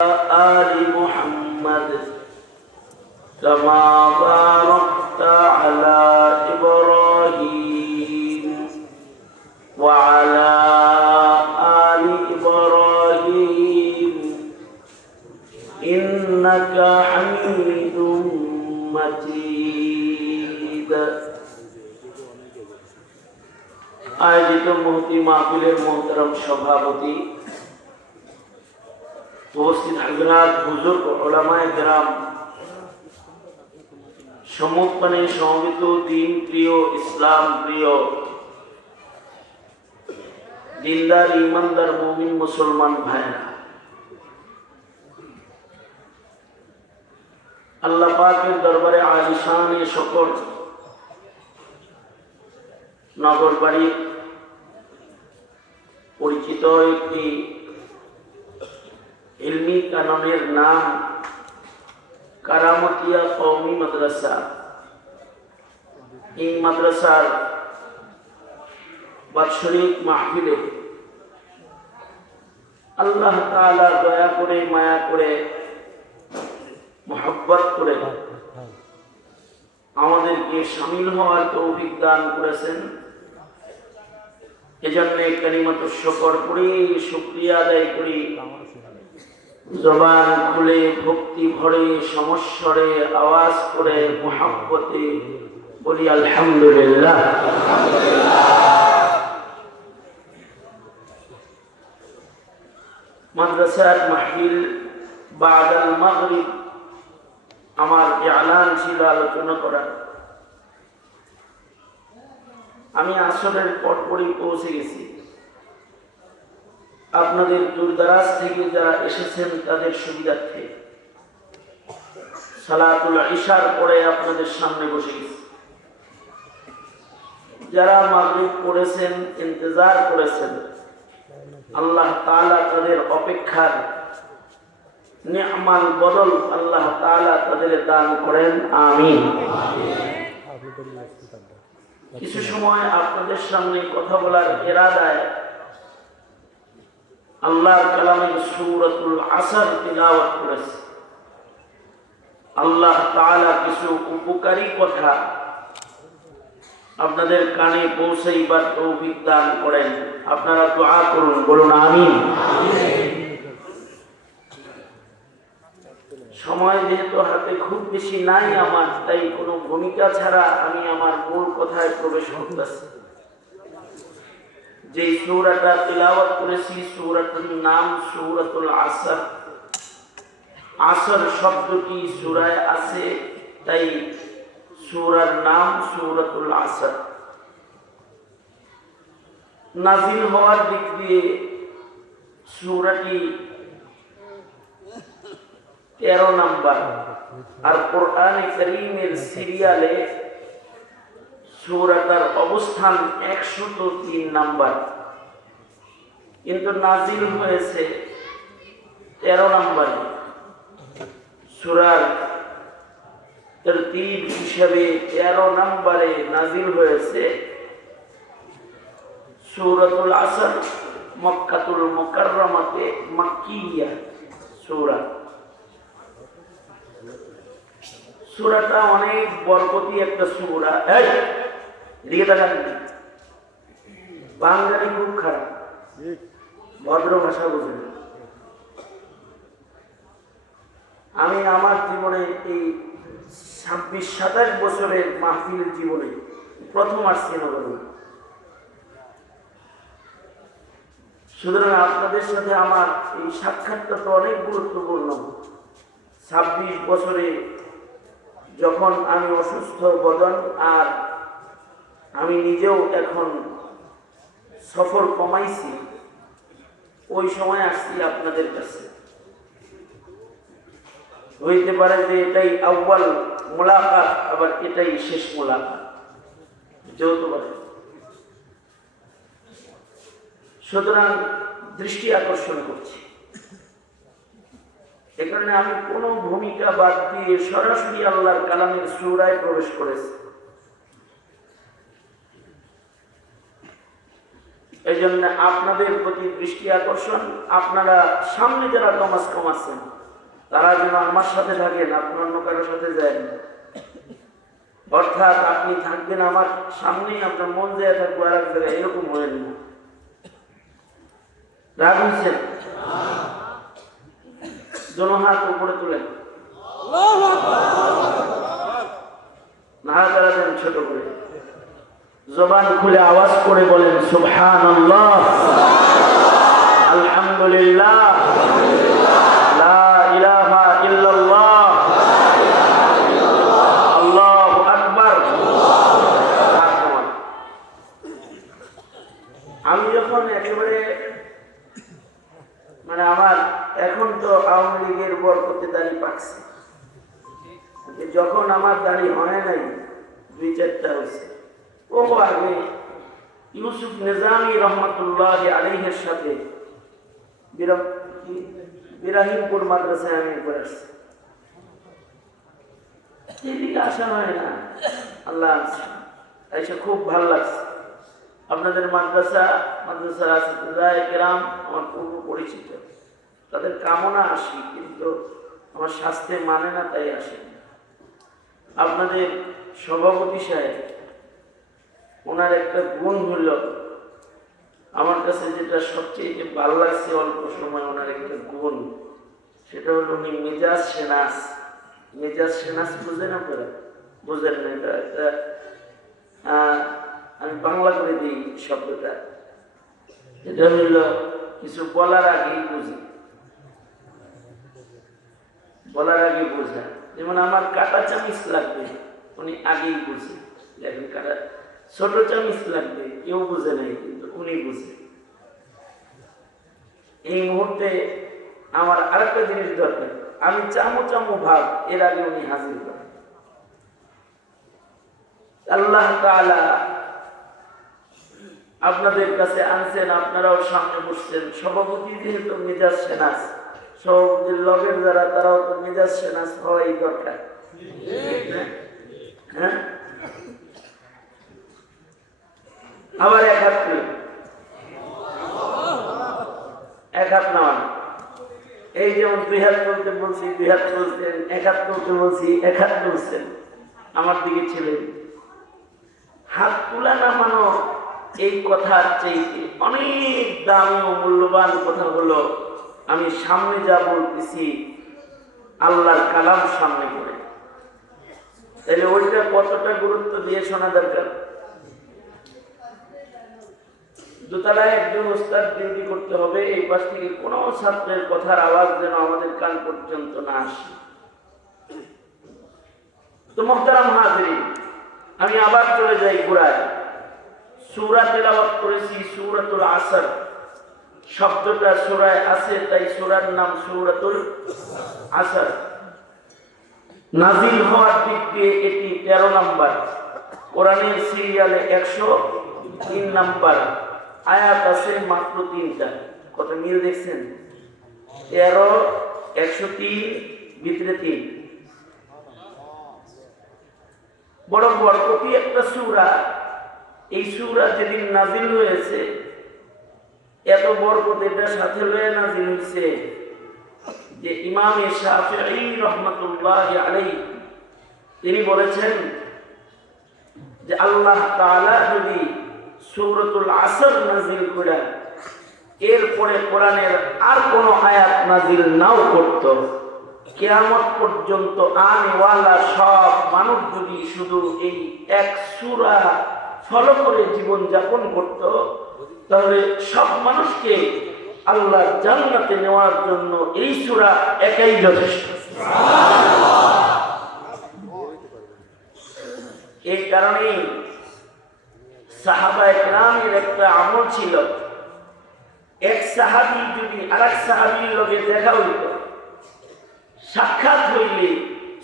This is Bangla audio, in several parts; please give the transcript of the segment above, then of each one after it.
آل محمد كما باركت على إبراهيم وعلى آل إبراهيم إنك حميد مجيد আয়োজিত মুহতি মাহফিলের মোহতারাম সভাপতি, উপস্থিত হযরত বুজুর্গ উলামায়ে কেরাম, সম্মুখপানে সমবেত দিন প্রিয়, ইসলাম প্রিয়, দিনদার ইমানদার মুমিন মুসলমান ভাইরা, আল্লাহ পাকের দরবারে আলিশানে শুকর। নগরবাড়ি পরিচিত একটি ইলমি কাননের নাম কারামতিয়া কওমি মাদ্রাসা। এই মাদ্রাসার বাৎসরিক মাহফিলে আল্লাহ তাআলা দয়া করে, মায়া করে, মহব্বত করে আমাদেরকে শামিল হওয়ার তৌফিক দান করেছেন। এজন্য কালিমাতুশ শুকর পড়ি, শুকরিয়া আদায় করি, জবান খুলে ভক্তি ভরে সমস্বরে আওয়াজ করে মুহাব্বতে বলি আলহামদুলিল্লাহ। মাদ্রাসার মাহফিল বাদাল মাগরিব আমার ইআলান ছিল আলোচনা করা। আমি আসরের পরপরই পৌঁছে গেছি। আপনাদের দূরদারাজ থেকে যারা এসেছেন তাদের সুবিধার্থে সালাতুল ইশার পরে আপনাদের সামনে বসে গেছি। যারা মাগরিব পড়েছেন, ইন্তজার করেছেন, আল্লাহ তাআলা তাদের অপেক্ষার নি'মাল বদল আল্লাহ তাআলা তাদের দান করেন, আমিন। কিছু সময় আপনাদের সামনে কথা বলার ইরাদায় আল্লাহর কালামের সূরাতুল আসর তিলাওয়াত করেছি। আল্লাহ তাআলা কিছু উপকারী কথা আপনাদের কানে পৌঁছাইবার তৌফিক দান করেন। আপনারা দোয়া করুন, বলুন আমিন। সময় যেহেতু হাতে খুব বেশি নাই আমার, তাই কোনো ভূমিকা ছাড়া আমি আমার মূল কথায় প্রবেশ করতেছি। যে সূরাটা তিলাওয়াত করেছি, সূরাটার নাম সূরাতুল আসর। আসর শব্দটি সূরায় আছে, তাই সূরার নাম সূরাতুল আসর। নাজিল হওয়ার দিক দিয়ে সূরাটি 13 নাম্বার, আর কোরআনে কারীমের সিরিয়ালে সূরাটার অবস্থান 103 নাম্বার, কিন্তু নাজিল হয়েছে 13 নাম্বারে। সূরার তরতিব হিসাবে 13 নাম্বারে নাজিল হয়েছে সূরাতুল আসর। মক্কাতুল মুকাররমাতে মাক্কিয়া সূরা। সূরাটা অনেক বরকতি একটা সূরা। বাঙালি খুব খারাপ, ভদ্র ভাষা বুঝেন। আমি আমার জীবনে এই 26-27 বছরের মাহফিল জীবনে প্রথম আসছি নগরে। সুতরাং আপনাদের সাথে আমার এই সাক্ষাৎটা তো অনেক গুরুত্বপূর্ণ। 26 বছরে যখন আমি অসুস্থ বদন, আর আমি নিজেও এখন সফর কমাইছি, ওই সময় আসছি আপনাদের কাছে। হইতে পারে যে এটাই আউয়াল মুলাকাত, আবার এটাই শেষ মুলাকাত, যেতে পারে। সুতরাং দৃষ্টি আকর্ষণ করছি। এখানে আমি কোনো ভূমিকা বাদ দিয়ে সরাসরি আল্লাহর কালামের সূরায় প্রবেশ করেছি। এই জন্য আপনাদের প্রতি দৃষ্টি আকর্ষণ, আপনারা সামনে যারা নামাজ কমাচ্ছেন তারা যেন আমার সাথে থাকেন, আপনি অন্য কারোর সাথে যান। অর্থাৎ আপনি থাকবেন আমার সামনেই, আপনার মন যায় থাকবো আর এক জায়গায়, এরকম হলেন না। রাগ হয়েছেন? জনহাত উপরে তুলেন, নাড়াচাড়া দেন ছোট করে, জবান খুলে আওয়াজ করে বলেন সুবহানাল্লাহ, আলহামদুলিল্লাহ, লা ইলাহা ইল্লাল্লাহ, আল্লাহু আকবার। আমি যখন একেবারে আমার এখন তো আওয়ামী লীগের বরকতে দাড়ি পাকছে, যখন আমার দাড়ি হয় নাই 2-4টা হয়েছে, ও আগে ইউসুফ নিজামী রহমতুল্লাহ আলাইহির সাথে বিরাহিমপুর মাদ্রাসায় আমি একবার আসছি। এদিকে আসা হয় না, আল্লাহ এসে খুব ভালো লাগছে। আপনাদের মাদ্রাসার আসিফুল্লাহ কেরাম আমার পূর্ব পরিচিত, তাদের কামনা আসি, কিন্তু আমার স্বাস্থ্যে মানে না, তাই আসে। আপনাদের সভাপতি সাহেব, ওনার একটা গুণ হলো, আমার কাছে যেটা সবচেয়ে ভালো লাগছে অল্প সময়, ওনার একটা গুণ, সেটা হলো উনি মেজাজ সেনাস। মেজাজ সেনাস বুঝেন আপনারা? বুঝেন না? এটা আমি বাংলা করে দিই শব্দটা। এটা হইল কিছু বলার আগেই বুঝি, বলার আগে বোঝা। যেমন আমার কাটা চামিচ লাগবে, উনি আগেই বুঝে। এখন কাটা ছোট চামিচ লাগবে, কেউ বুঝে নাই, কিন্তু উনি বুঝে। এই মুহূর্তে আমার আরেকটা জিনিস দরকার, আমি চামু চামু ভাব, এর আগে উনি হাজির করেন। আল্লাহ তাআলা আপনাদের কাছে আনছেন, আপনারাও সামনে বসছেন। সভাপতি যেহেতু মেজাজ সেনাস, সভাপতির লগের যারা, তারাও তো মেজাজ সেনাস হওয়াই দরকার। হ্যাঁ, আবার এক হাত নেওয়ান। এই যেমন 2 হাত তুলতে বলছি, 2 হাত তুলছেন, 1 হাত তুলতে বলছি, 1 হাত তুলছেন। আমার দিকে ছিলেন, হাত তুলা নামানো এই কথার চাইতে অনেক দামি ও মূল্যবান কথা হলো আমি সামনে যা বলতেছি আল্লাহর কালাম সামনে করে। তাহলে ওইটা কতটা গুরুত্ব দিয়ে শোনা দরকার। দোতলায় একজন ওস্তাদ ডিউটি করতে হবে, এই পাশ থেকে কোনো ছাত্রের কথার আওয়াজ যেন আমাদের কান পর্যন্ত না আসে। তো মুহতারাম হাজিরিন, আমি আবার চলে যাই গোড়ায়। সূরা তেলাওয়াত করেছি সূরাতুল আসর, শব্দটা সূরায় আছে, তাই সূরার নাম সূরাতুল আসর। নাজিল হওয়ার দিক দিয়ে এটি 13 নম্বর, কোরআনের সিরিয়ালে 103 নম্বর। আয়াত আছে মাত্র 3টা। কত মিল দেখছেন? 13, 103, ভিতরে 3। বড় বরকতি একটা সূরা। এই সূরা যেদিন নাজিল হয়েছে, এত বরকত এটার সাথে লয়ে নাজিল হয়েছে যে ইমাম শাফিঈ রহমাতুল্লাহি আলাইহি তিনি বলেছেন যে আল্লাহ তাআলা যদি সূরাতুল আসর নাজিল করেন, এরপরে কোরআনের আর কোনো আয়াত নাজিল নাও করত, কিয়ামত পর্যন্ত আনেওয়ালা সব মানুষ যদি শুধু এই এক সূরা ফলো করে জীবন যাপন করত, তাহলে সব মানুষকে আল্লাহ জান্নাতে নেওয়ার জন্য এই সূরা একাই যথেষ্ট। এই কারণেই সাহাবায়ে কেরামের একটা আমল ছিল, এক সাহাবী যদি আরেক সাহাবীর লগে দেখা হইত, সাক্ষাৎ হইলে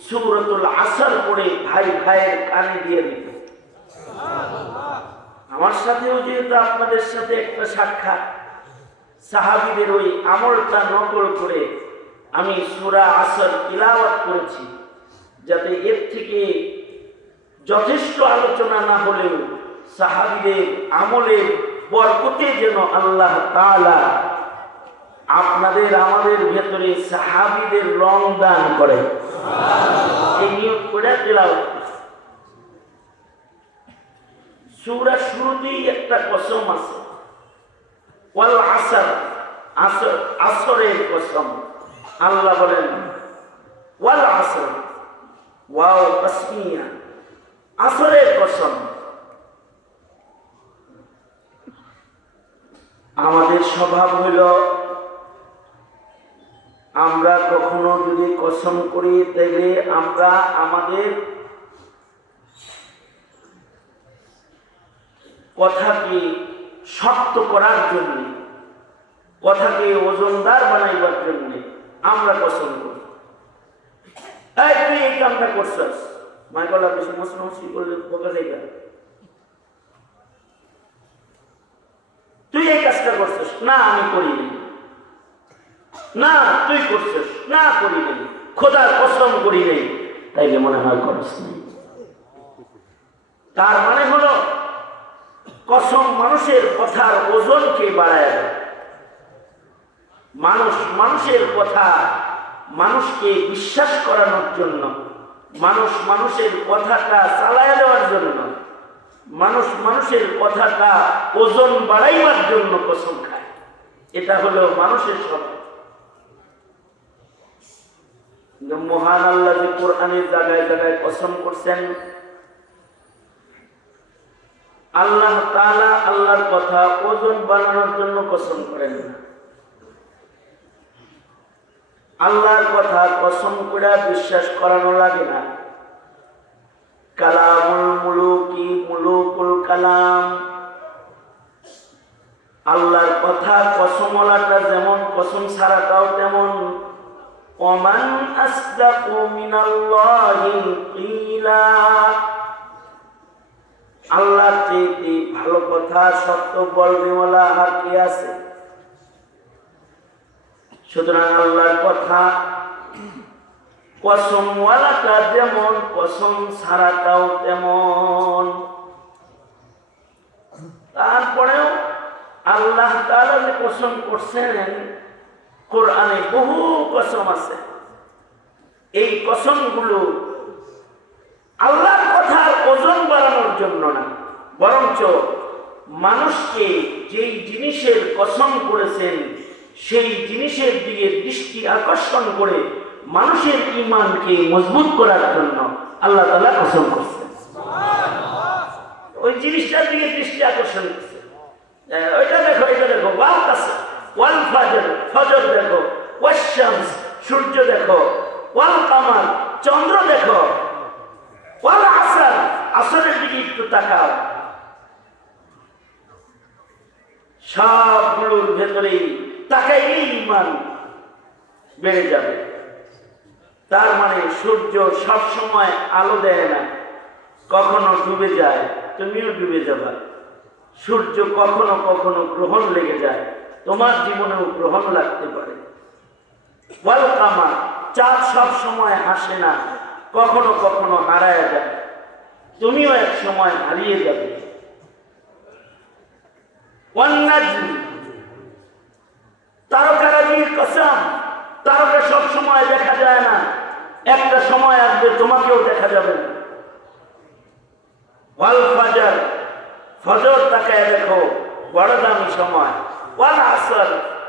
সূরাতুল আসর পড়ে ভাই ভাইয়ের কানে দিয়ে দিত। আমার সাথেও যেহেতু আপনাদের সাথে একটা সাক্ষাৎ, সাহাবীদের ওই আমলটা নকল করে আমি সূরা আসর তিলাওয়াত করেছি, যাতে এর থেকে যথেষ্ট আলোচনা না হলেও সাহাবীদের আমলের বরকতে যেন আল্লাহ তাআলা আপনাদের আমাদের ভেতরে সাহাবীদের রং দান করে, এই নিয়ত করে তেলাওয়াত করছি। সূরার শুরুতেই একটা কসম আছে, ওয়াল আসর, আসরের কসম। আল্লাহ বলেন ওয়াল আসর, ওয়াও তাসমিয়া, আসরের কসম। আমাদের স্বভাব হইল আমরা কখনো যদি কসম করি তাহলে আমরা আমাদের কথাকে শক্ত করার জন্য, কথাকে ওজনদার বানাইবার জন্য আমরা কসম করি। এই তুই এই কামটা করছিস, মাইকলা বেশি মশি করলে বোকা যাইবা, তুই এই কাজটা করছিস, না আমি করিনি, না তুই করছিস, না করি নাই, খোদার কসম করি নাই, তাইলে মনে হয় করস নাই। তার মানে হলো কসম মানুষের কথার ওজনকে বাড়ায় দেয়। মানুষের কথা মানুষকে বিশ্বাস করানোর জন্য, মানুষের কথাটা চালায় দেওয়ার জন্য, মানুষের কথাটা ওজন বাড়াইবার জন্য কসম খায়। এটা হলো মানুষের স্বভাব। মহান আল্লাহ যে কোরআনের জায়গায় জায়গায় কসম করছেন, আল্লাহ তাআলা আল্লাহর কথা ওজন বানানোর জন্য কসম করেন না। আল্লাহর কথা কসম করে বিশ্বাস করানো লাগে না। কালামুল মুলুকি মুলুকুল কালাম, আল্লাহর কথা কসমলাটা যেমন, কসম ছাড়াটাও তেমন। ওমান আসদাকু মিনাল্লাহি কিলা, আল্লাহর চেয়ে ভালো কথা সত্য বলনেওয়ালা আর কে আছে? সুতরাং আল্লাহর কথা কসমওয়ালাটা যেমন, কসম ছাড়াটাও তেমন। তারপরেও আল্লাহ তাআলা যে কসম করছেন, কোরআনে বহু কসম আছে। এই কসমগুলো আল্লাহর কথার ওজন বাড়ানোর জন্য না, বরঞ্চ মানুষকে যেই জিনিসের কসম করেছেন সেই জিনিসের দিকে দৃষ্টি আকর্ষণ করে মানুষের ঈমানকে মজবুত করার জন্য আল্লাহ তাআলা কসম করছেন। ওই জিনিসটার দিকে দৃষ্টি আকর্ষণ করছে, ওইটা দেখো, এটা দেখো, ওয়াল কাসর, ওয়াল ফাজর, ফজর দেখো, ওয়াশ শামস, সূর্য দেখো, ওয়াল কামার, চন্দ্র দেখো, ওয়াল আসর, আসরের দিকে একটু তাকাও। সবগুলোর ভেতরেই তাকাইলেই ঈমান বেড়ে যাবে। তার মানে সূর্য সব সময় আলো দেয় না, কখনো ডুবে যায়, তুমিও ডুবে যাবা। সূর্য কখনো কখনো গ্রহণ লেগে যায়, তোমার জীবনেও গ্রহণ লাগতে পারে। ওয়াল কামার, চাঁদ সব সময় হাসে না, কখনো কখনো হারায় যায়, তুমিও এক সময় হারিয়ে যাবে। ওয়ান নাজম, তারকারাজির কসম, তারকা সব সময় দেখা যায় না, একটা সময় আসবে তোমাকেও দেখা যাবে না। ওয়াল ফাজর, ফজর তাকায় দেখো, বড় দামি সময়। ওয়াল আসর,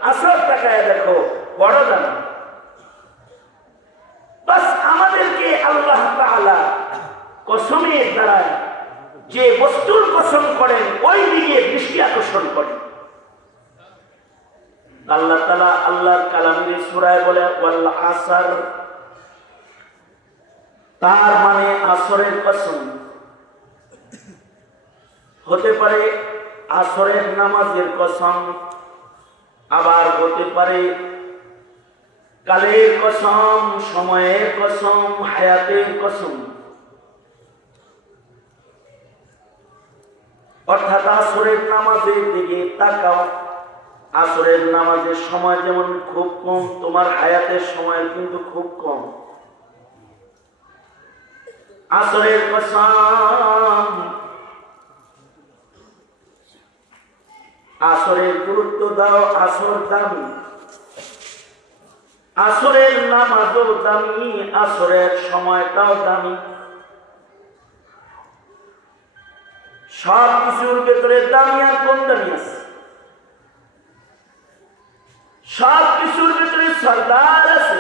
আসর তাকায় দেখো, বড় দামি। বাস আমাদেরকে আল্লাহ তাআলা কসমের দ্বারা যে বস্তুর কসম করেন ওই দিকে দৃষ্টি আকর্ষণ করেন। আল্লাহ তাআলা আল্লাহর কালামের সূরায় বলে ওয়াল আসর, তার মানে আসরের কসম। হতে পারে আসরের নামাজের কসম, আবার হতে পারে কালের কসম, সময়ের কসম, হায়াতের কসম। অর্থাৎ আসরের নামাজের দিকে তাকাও, আসরের নামাজের সময় যেমন খুব কম, তোমার হায়াতের সময় কিন্তু খুব কম। আসরের কসম, আসরের গুরুত্ব দাও, আসর দামি, আসরের নামাজও দামি, আসরের সময়টাও দামি। সব কিছুর ভেতরে দামি আর কম দামি আছে। সব কিছুর ভেতরে সরদার আছে।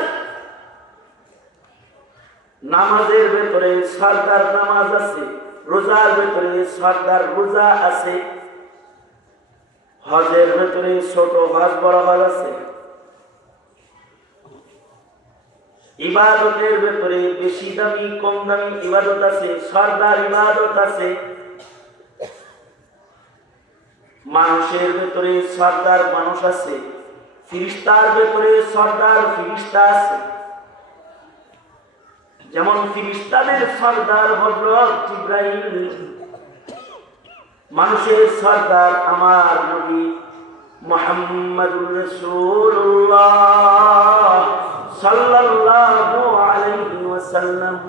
নামাজের ভেতরে সরদার নামাজ আছে, রোজার ভেতরে সরদার রোজা আছে, হজের ভেতরে ছোট হজ বড় হজ আছে, ইবাদতের ভেতরে বেশি দামি কম দামি ইবাদত আছে, সরদার ইবাদত আছে। মানুষের ভেতরে সরদার মানুষ আছে, ফিরিস্তার ভেতরে সরদার ফিরিস্তা আছে। যেমন ফিরিস্তাদের সরদার হযরত জিবরাইল, মানুষের সরদার আমার নবী মুহাম্মদুর রাসূলুল্লাহ সাল্লাল্লাহু আলাইহি ওয়াসাল্লাম।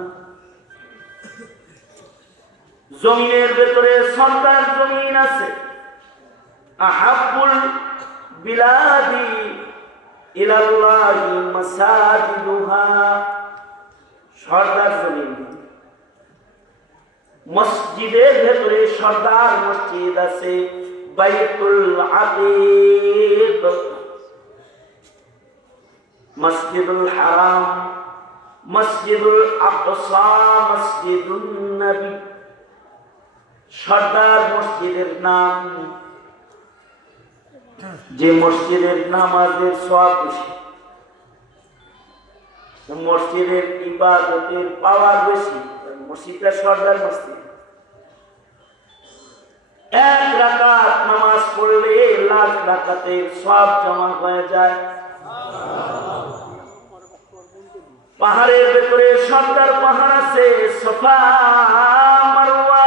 জমিনের ভেতরে সরদার জমিন আছে, আহাব্বুল বিলাদি ইলাল্লাহি মাসাজিদুহা, সরদার জমিন। মসজিদের ভেতরে সরদার মসজিদ আছে, বাইতুল আতীক, মসজিদুল হারাম, মসজিদুল আকসা, মসজিদুন নবী। সরদার মসজিদের নাম, যে মসজিদের নামাজের সওয়াব বেশি, মসজিদের ইবাদতের পাওয়ার বেশি, মসজিদটা সরদার মসজিদ। এক রাকাত নামাজ পড়লে লাখ রাকাতের সওয়াব জমা হয়ে যায়। পাহাড়ের ভেতরে সরদার পাহাড় আছে, সাফা মারওয়া,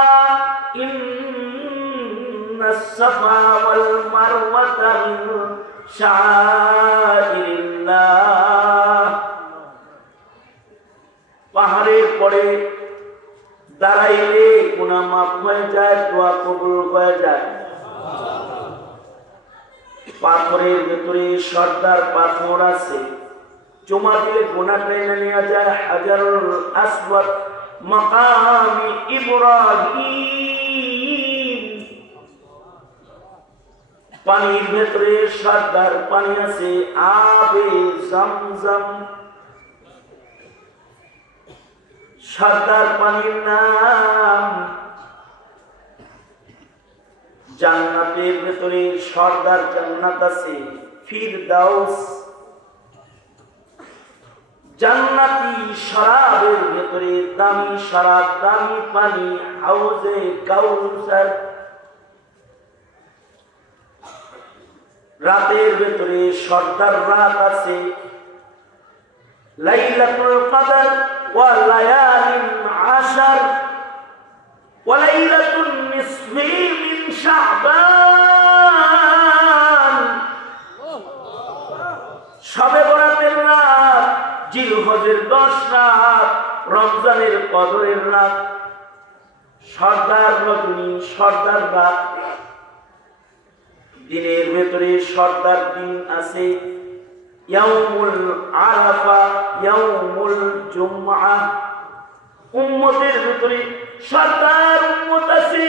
ইন্নাস সাফা ওয়াল মারওয়াতা মিন শাআইরিল্লাহ। পাহাড়ের পরে দাঁড়াইলে গুনাহ মাফ হয়ে যায়, দোয়া কবুল হয়ে যায়। পাথরের ভেতরে সরদার পাথর আছে, চুমা দিলে গুনাহ টেনে নেওয়া যায়। হাজারুল আসওয়াদ, মাকাম ইব্রাহিম। পানির ভেতরে সরদার পানি আছে, আবে জামজাম। সরদার পানির নাম। জান্নাতের ভেতরে সরদার জান্নাত আছে, ফিরদাউস। জান্নাতি শরাবের ভেতরে দামি শরাব, দামি পানি, হাউজে কাউসার। রাতের ভেতরে সরদার রাত আছে, লাইলাতুল কদর ওয়া লায়ালিন আশর ওয়া লাইলাতুন নিসফি মিন শাবান। শবে বরাতের রাত, জিলহজের 10 রাত, রমজানের কদরের রাত, সরদার রজনী, সরদার রাত। দিনের ভেতরে সরদার দিন আছে, ইয়াউমুল আরাফা, ইয়াউমুল জুমআ। উম্মতের ভিতরে সরদার উম্মত আছে,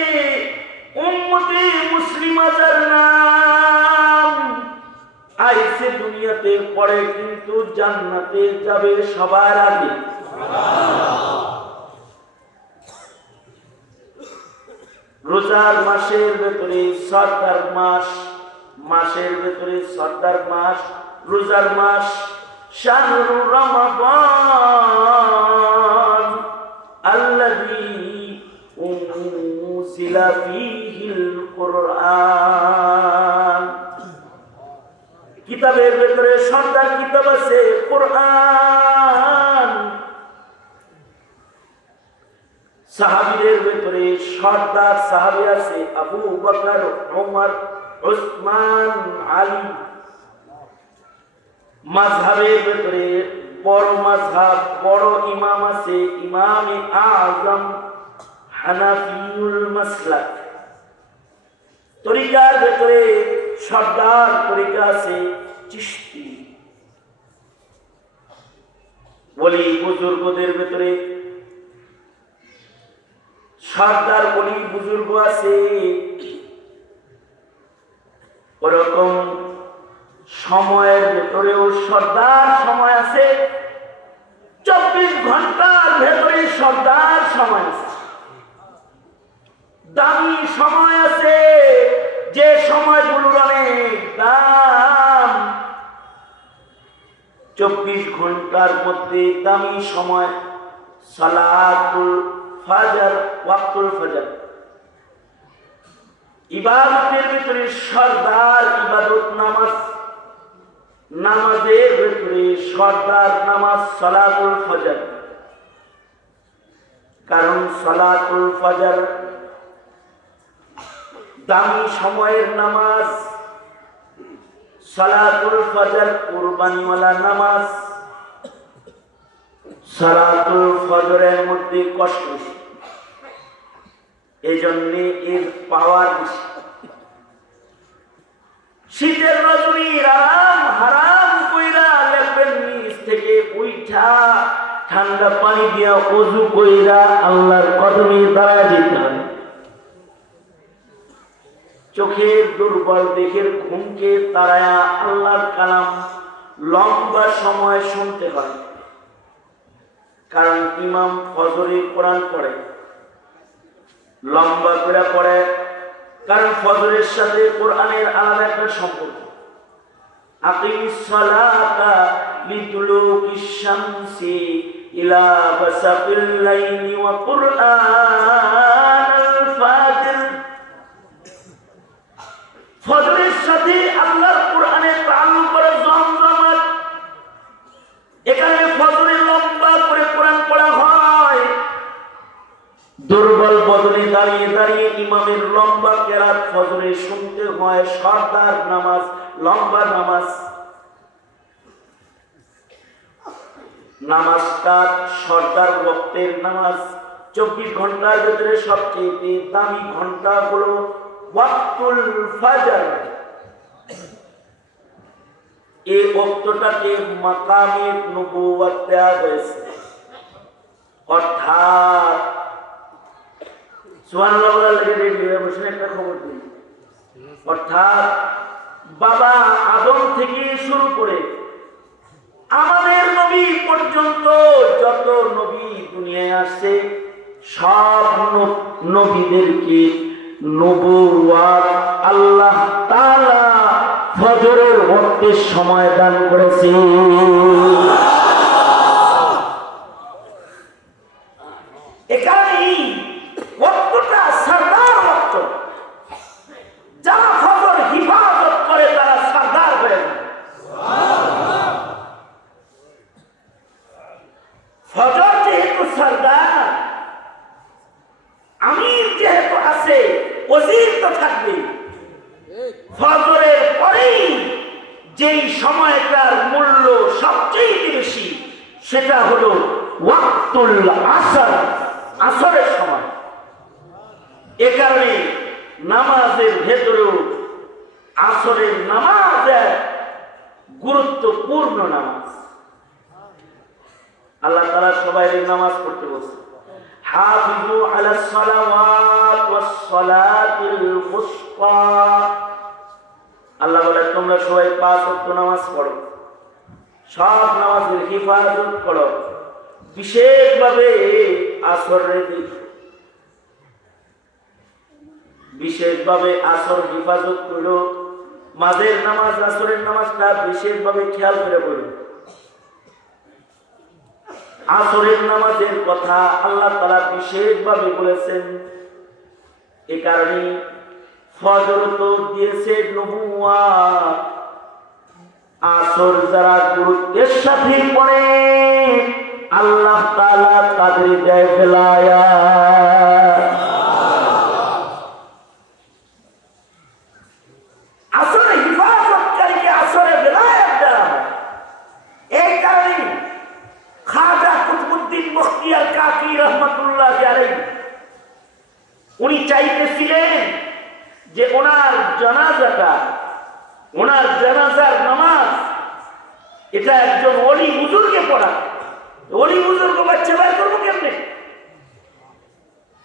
উম্মতে মুসলিমাদের নাম আইছে দুনিয়াতে, পরে কিন্তু জান্নাতে যাবে সবার আগে। রোজার মাসের ভেতরে সরদার মাস, মাসের ভেতরে সরদার মাস, রোজার মাস। শাহরু রমাদান আল্লাযী উনজিলা ফীহিল কুরআন। কিতাবের ভেতরে সরদার কিতাব আছে, কুরআন। সাহাবীদের ভেতরে সরদার সাহাবী আছে, আবু বকর, ওমর, উসমান, আলী। মাযহাবের ভেতরে বড় মাযহাব, বড় ইমাম আছে, ইমামে আযম হানাফিউল মাসলাক। তরিকার ভেতরে সর্দার তরিকা আছে চিশতি। ওলি বুজুর্গদের ভেতরে সর্দার ওলি বুজুর্গ আছে। ওরকম সময়ের ভেতরেও সর্দার সময় আছে, 24 ঘন্টার ভেতরে সর্দার সময় আছে। দামি সময় আছে, যে সময়গুলোর অনেক দাম। 24 ঘন্টার মধ্যে দামি সময় সালাতুল ফাজর, ওয়াক্তুল ফজর। ইবাদতের ভিতরে সর্দার ইবাদত নামাজ, নামাজের ভিতরে সর্দার নামাজ সালাতুল ফজর। কারণ সালাতুল ফজর দামি সময়ের নামাজ। সালাতুল ফজর কুরবানিওয়ালা নামাজ। সালাতুল ফজরের মধ্যে কষ্ট বেশি, এই জন্য এর পাওয়ার বেশি। শীতের রজনীর আরাম হারাম কইরা লেপের নিচ থেকে উঠা ঠান্ডা পানি দিয়া ওযু কইরা আল্লাহর কদমে দাঁড়ায় যেতে হয়। চোখের দুর্বল দেখের ঘুমকে তাড়ায়া আল্লাহর কালাম লম্বা সময় শুনতে হয়। কারণ ইমাম ফজরে কোরআন পড়ে, লম্বা করে পড়ে। কারণ ফজরের সাথে কোরআনের আলাদা একটা সম্পর্ক। আকিমিস সালাতা লিদুলুকিশ শামসি ইলা গাসাকিল লাইলি ওয়া কুরআনাল ফাজর। ফজরের সাথে আল্লাহর কোরআনের তাআল্লুক করে জমজমাত। এখানে ফজরে লম্বা করে কোরআন পড়া হয়। দুর্বল বদনে দাঁড়িয়ে দাঁড়িয়ে ইমামের লম্বা কেরাত ফজরে শুনতে হয়। সর্দার নামাজ, লম্বা নামাজ। নামাজটা সর্দার ওয়াক্তের নামাজ। 24 ঘন্টার ভিতরে সবচেয়ে দামি ঘন্টা হলো ওয়াক্তুল ফজর। এই ওয়াক্তটাকে মাকামে নবুওয়াত দেয়া হয়েছে। অর্থাৎ সুবহানাল্লাহ বলার লেগে বসে একটা খবর দিই। অর্থাৎ বাবা আদম থেকে শুরু করে আমাদের নবী পর্যন্ত যত নবী দুনিয়ায় আসছে সব নবীদেরকে নবুওয়াত আল্লাহ তাআলা ফজরের ওয়াক্তের সময় দান করেছে। এখানেই ওয়াক্তটা সরদার ওয়াক্ত। যারা ফজর হিফাজত করে তারা সরদার হয়ে যায়। ফজর যেহেতু সরদার, আমির যেহেতু আছে, ওজির তো থাকবে। ফজরের পরেই যেই সময়টার মূল্য সবচেয়ে বেশি সেটা হলো ওয়াক্তুল আসর, আসরের সময়। এ কারণে নামাজের ভেতরেও আসরের নামাজ এক গুরুত্বপূর্ণ নামাজ। আল্লাহ তাআলা সবাই নামাজ পড়তে বলছে, হাফিজু আলাস সালাওয়াত ওয়াস সালাতিল উসতা। আল্লাহ বলে তোমরা সবাই 5 ওয়াক্ত নামাজ পড়ো, সব নামাজের হিফাজত করো। বিশেষভাবে আসরের দিন, বিশেষভাবে আসর হিফাজত করো। মাঝের নামাজ আসরের নামাজটা বিশেষভাবে খেয়াল করে পড়ো। আসরের নামাজের কথা আল্লাহ তাআলা বিশেষভাবে বলেছেন। এ কারণে ফজর তো দিয়েছে নবুওয়াত। আসর যারা গুরুত্বের সাথে পড়ে আল্লাহ তাআলা তাদের দেয় ভেলায়াত। আসরে হিফাজতকারীকে আসরে ভেলায়াত দেওয়া হয়। এই কারণে খাজা কুতুবউদ্দিন বখতিয়ার কাকি রহমাতুল্লাহি আলাইহি উনি চাইতেছিলেন যে ওনার জানাজাটা ওনার জানাজার নামাজ এটা একজন ওলি হুজুরকে পড়া। ওলি বুজুর্গ বাচ্চা বের করবো কেমনে?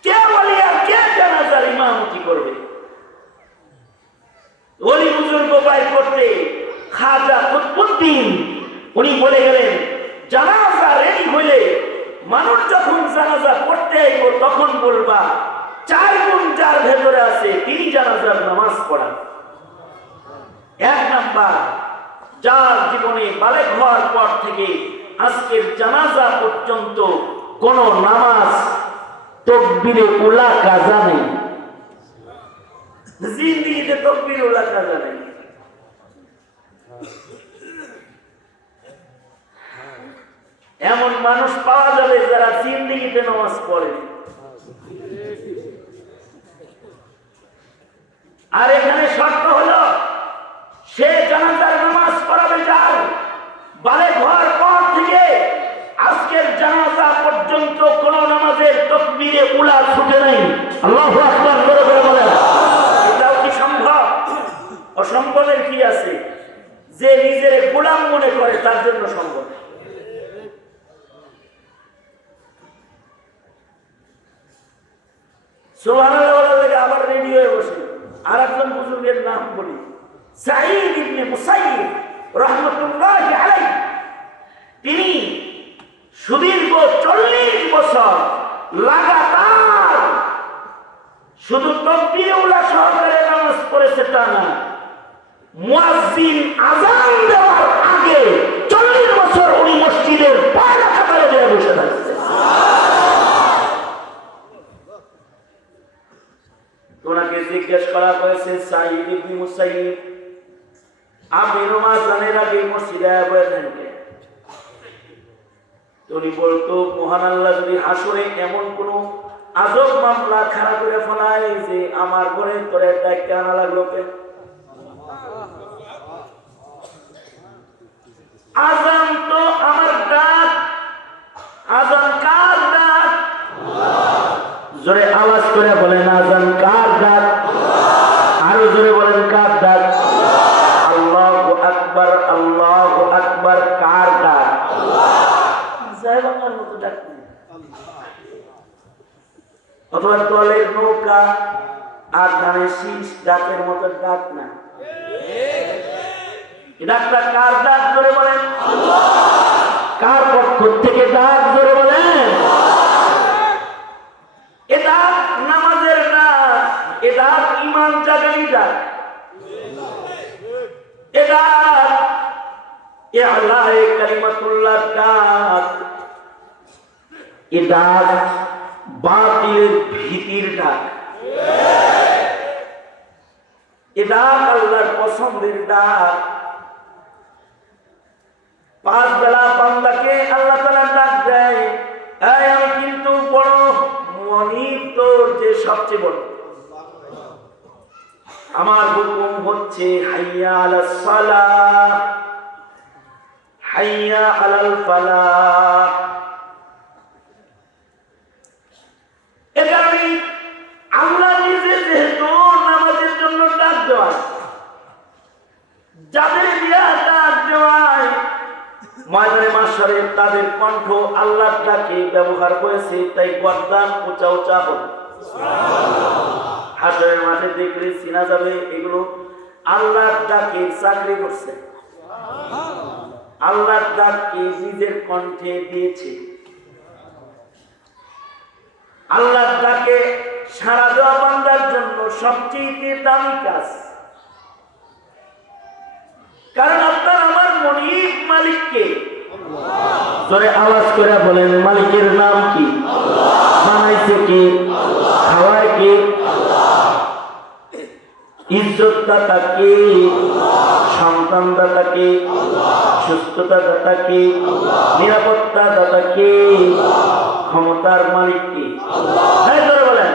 কে ওলি আর কে জানাজার ইমামতি করবে? ওলি বুজুর্গ বাইর করতে খাজা কুতুবউদ্দিন উনি বলে গেলেন, জানাজা রেডি হইলে মানুষ যখন জানাজা পড়তে আইব তখন বলবা 4 গুণ যার ভেতরে আছে তিনি জানাজার নামাজ পড়ান। 1 নাম্বার, যার জীবনে বালেগ হওয়ার পর থেকে আজকের জানাজা পর্যন্ত কোন নামাজ তাকবীরে উলা কাজা নেই, জিন্দেগিতে তাকবীরে উলা কাজা নেই। এমন মানুষ পাওয়া যাবে যারা জিন্দেগিতে নামাজ পড়ে। আর এখানে শর্ত হলো সে জানাজার নামাজ পড়াবে যার বালেগ হওয়ার পর থেকে আজকের জানাজা পর্যন্ত কোন নামাজের তাকবীরে উলা ছুটে নাই। আল্লাহু আকবার করে বলেন। এটাও কি সম্ভব? অসম্ভবের কি আছে? যে নিজের গোলাম মনে করে তার জন্য সম্ভব। সুবহানাল্লাহ বলে আবার রেডি হয়ে বসে। আর একজন বুজুর্গের নাম বলি, সাঈদ ইবনে মুসাইয়িব রাহমাতুল্লাহি আলাইহি। তিনি সুদীর্ঘ 40 বছর লাগাতার শুধু তাকবীরে উলা সহকারে নামাজ পড়েছে তা না, মুয়াজ্জিন আযান দেওয়ার আগে 40 বছর উনি মসজিদের পয়লা কাতারে গিয়ে বসে থাকছে। ওনাকে জিজ্ঞেস করা হয়েছে, সাঈদ ইবনে মুসাইয়িব আপনি নামাজ জানেন আগে মসজিদে বসে থাকেন? উনি বলতো, মহান আল্লাহ যদি হাসরে এমন কোন আজব মামলা খাড়া করে ফেলায় যে আমার ঘরে তোরে ডাইকে আনা লাগলো কে? আজান তো আমার ডাক, আজান কার ডাক? জোরে আওয়াজ করে বলেন, আজান কার ডাক? আরো জোরে বলেন, কার ডাক? আল্লাহু আকবার, আল্লাহু আকবার। কার ডাক? মতো ডাক নেই, অথবা দলের নৌকা আর ধানের শীষ ডাকের মতো ডাক না। ডাকটা কার ডাক? জোরে বলেন। কার পক্ষ থেকে ডাক? জোরে বলেন। এ ডাক নামাজের ডাক, এ ডাক ঈমান জাগানি ডাক, এ ডাক ইলাহি কালিমাতুল্লাহ ডাক, এ ডাক বাতিলের ভীতির ডাক, এ ডাক আল্লাহর পছন্দের ডাক। 5 বেলা বান্দাকে আল্লাহ তাআলা ডাক দেয়, এই আমি কিন্তু বড় মনিব, তোর যে সবচেয়ে বড়, আমার হুকুম হচ্ছে হাইয়া আলাস সালাহ, হাইয়া আলাল ফালাহ। এখানে আল্লাহ নিজে যেহেতু নামাজের জন্য ডাক দেওয়ায়, যাদের দিয়া ডাক দেওয়ায় ময়দানে মাশারে তাদের কণ্ঠ আল্লাহর ডাকে ব্যবহার করেছে, তাই গর্দান উঁচা উঁচা বলে। হাসরের মাঠে দেখলে চিনা যাবে এগুলো আল্লাহর ডাকে চাকরি করছে, আল্লাহর ডাককে নিজের কণ্ঠে দিয়েছে। আল্লাহর ডাকে সাড়া দেওয়া বান্দার জন্য সবচেয়ে দামি কাজ। কারণ আপনার আমার মনিব মালিককে, জোরে আওয়াজ করে বলেন, মালিকের নাম কি? বানাইছে কে? খাওয়ায় কে? ইজ্জত দাতা কে? সন্তান দাতা কে? সুস্থতা দাতা কে? নিরাপত্তা দাতা কে? ক্ষমতার মালিক কে? বলেন,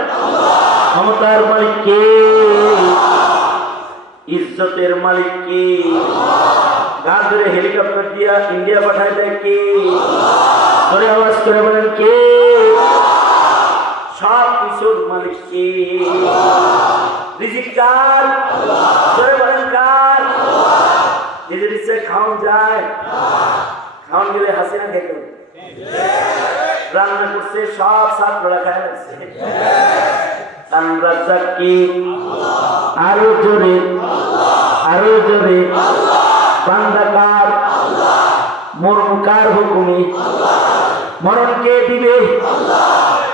ক্ষমতার মালিক কে? ইজ্জতের মালিক কে? গা ধরে হেলিকপ্টার দিয়া ইন্ডিয়া পাঠায় দেয় কে? ধরে আওয়াজ করে বলেন কে? সব কিছুর মালিক কে? রিজিক কার? জোরে বলেন কার? নিজের ইচ্ছে খাওয়ান যায়? খাওয়ান গেলে হাসিনা খেতে রান্না করছে সব ছাত্ররা খায় লাগছে। রাজ্জাক কি? আরো জোরে, আরো জোরে। বান্দা কার? মরণ কার হুকুমে? মরণ কে দিবে?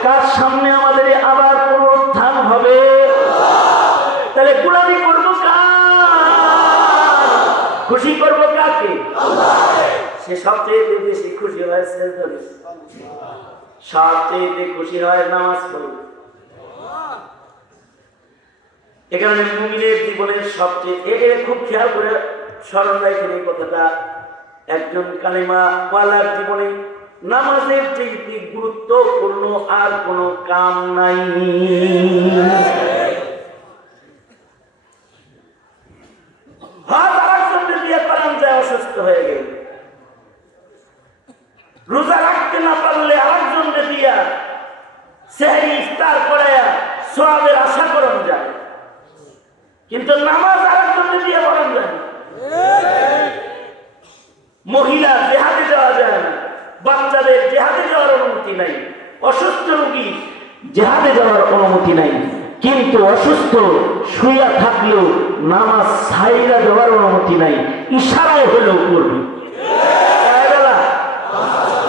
কার সামনে আমাদের আবার পুনরুত্থান হবে? তাহলে গোলামি করবো কার? খুশি করবো কাকে? সে সবচেয়ে বেশি খুশি হয় সেজদা বেশি, সবচেয়ে খুশি হয় নামাজ পড়ে। এখানে মুমিনের জীবনের সবচেয়ে এটা খুব খেয়াল করে স্মরণ রাখেন এই কথাটা। একজন কালিমা ওয়ালার জীবনে নামাজের চেয়ে গুরুত্বপূর্ণ আর কোন কাম নাই। অসুস্থ হয়ে গেল, রোজা রাখতে না পারলে আরেকজনকে দিয়া সেহরি ইফতার করাইয়া সওয়াবের আশা করন যায়, কিন্তু নামাজ আরেকজনকে দিয়ে পড়ান যায় না। মহিলা জেহাদে যাওয়া যায় না, বাচ্চাদের জেহাদে যাওয়ার অনুমতি নাই, অসুস্থ রোগী জেহাদে যাওয়ার অনুমতি নাই, কিন্তু অসুস্থ শুইয়া থাকলেও নামাজ ছাইরা দেওয়ার অনুমতি নাই, ইশারায় হলেও করবে। কয় বেলা?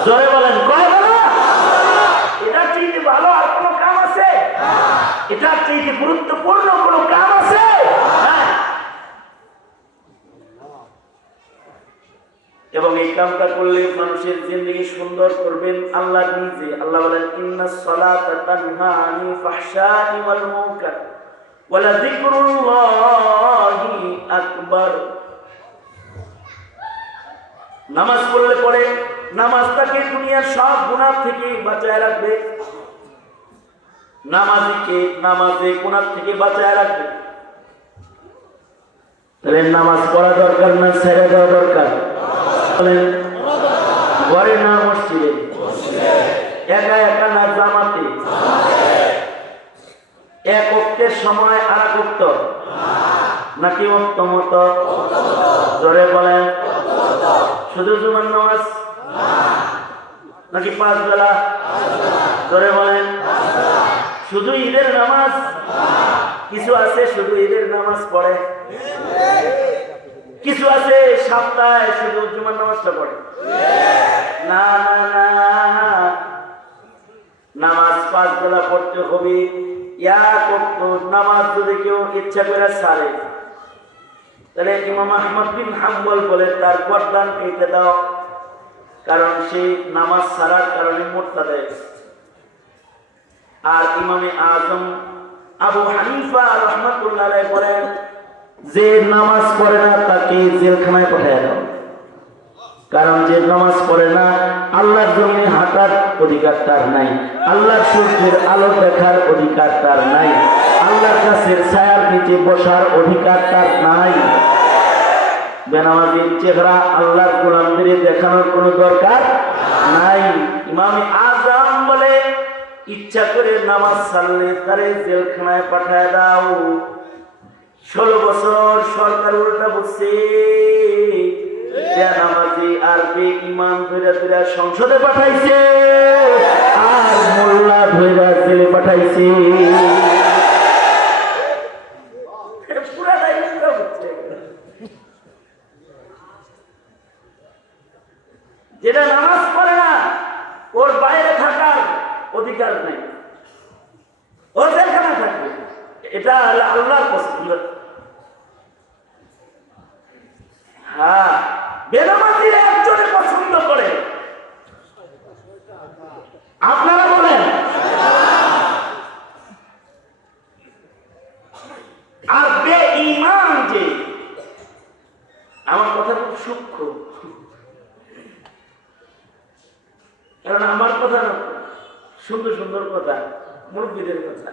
জোরে বলেন কয় বেলা? এটার চেয়ে ভালো আর কোনো কাম আছে? এটার চেয়ে গুরুত্বপূর্ণ কোনো কাম আছে? এবং এই কামটা করলে মানুষের জিন্দেগি সুন্দর করবেন আল্লাহ নিজে। আল্লাহ বলেন ইন্নাস সালাতা তানহা আনিল ফাহশাই ওয়াল মুনকার ওয়া লাযিকরুল্লাহি আকবার। নামাজ পড়লে পরে নামাজটাকে দুনিয়ার সব গুনাহ থেকে বাঁচায় রাখবে, নামাজিকে নামাজে গুনাহ থেকে বাঁচায় রাখবে। তাহলে নামাজ পড়া দরকার না ছেড়ে দেওয়া দরকার? ঘরে না মসজিদে? একা একা না জামাতে? এক ওয়াক্তের সময় আর এক ওয়াক্ত নাকি ওয়াক্ত মতো? জোরে বলেন। শুধু জুমার নামাজ নাকি 5 বেলা? জোরে বলেন। শুধু ঈদের নামাজ? কিছু আছে শুধু ঈদের নামাজ পড়ে, কিছু আছে সপ্তাহে শুধু জুমার নামাজটা পড়ে। না না না, নামাজ 5 বেলা পড়তে হবে। নামাজ যদি কেউ ইচ্ছা করে ছাড়ে, তাহলে ইমাম আহমদ বিন হাম্বল বলে তার গর্দান কেটে দাও, কারণ সে নামাজ ছাড়ার কারণে মুরতাদ হয়ে গেছে। আর ইমামে আজম আবু হানিফা রাহমাতুল্লাহ আলাইহি বলেন যে নামাজ পড়ে না তাকে জেলখানায় পাঠিয়ে দাও, কারণ যে নামাজ পড়ে না আল্লাহর জমিনে হাঁটার অধিকার তার নাই, আল্লাহর সূর্যের আলো দেখার অধিকার তার নাই, আল্লাহর কাছের ছায়ার নিচে বসার অধিকার তার নাই। বেনামাজির চেহারা আল্লাহর গোলামদের দেখানোর কোনো দরকার নাই। ইমামে আজম বলে ইচ্ছা করে নামাজ ছাড়লে তারে জেলখানায় পাঠায় দাও। 16 বছর সরকার উল্টা বসছে, নামাজি আর বেঈমান ধরে ধরে সংসদে পাঠাইছে আর মোল্লা ধরে জেলে পাঠাইছে। যেটা নামাজ পড়ে না ওর বাইরে থাকার অধিকার নেই, ও জেলখানা থাকবে। এটা আল্লাহর পছন্দ। হ্যাঁ, বেনামাজির একজনে পছন্দ করে, আপনারা বলেন। আর বেঈমান যে, আমার কথা খুব সূক্ষ্ম, কারণ আমার কথা না, সুন্দর সুন্দর কথা, মুরব্বীদের কথা।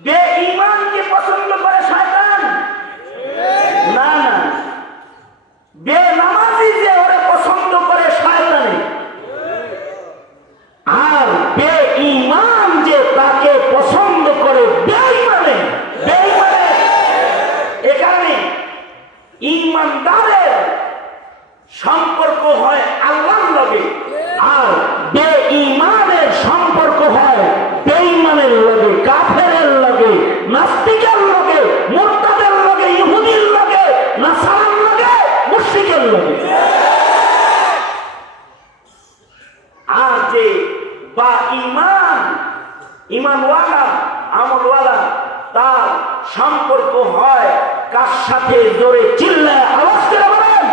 বেঈমানকে পছন্দ করে শয়তান? না না, বেনামাজি যে ওরে পছন্দ করে শয়তানে, আর বেঈমান যে যে বা ইমানওয়ালা আমলওয়ালা তার সম্পর্ক হয় কার সাথে? জোরে চিল্লায় আওয়াজ করে বলেন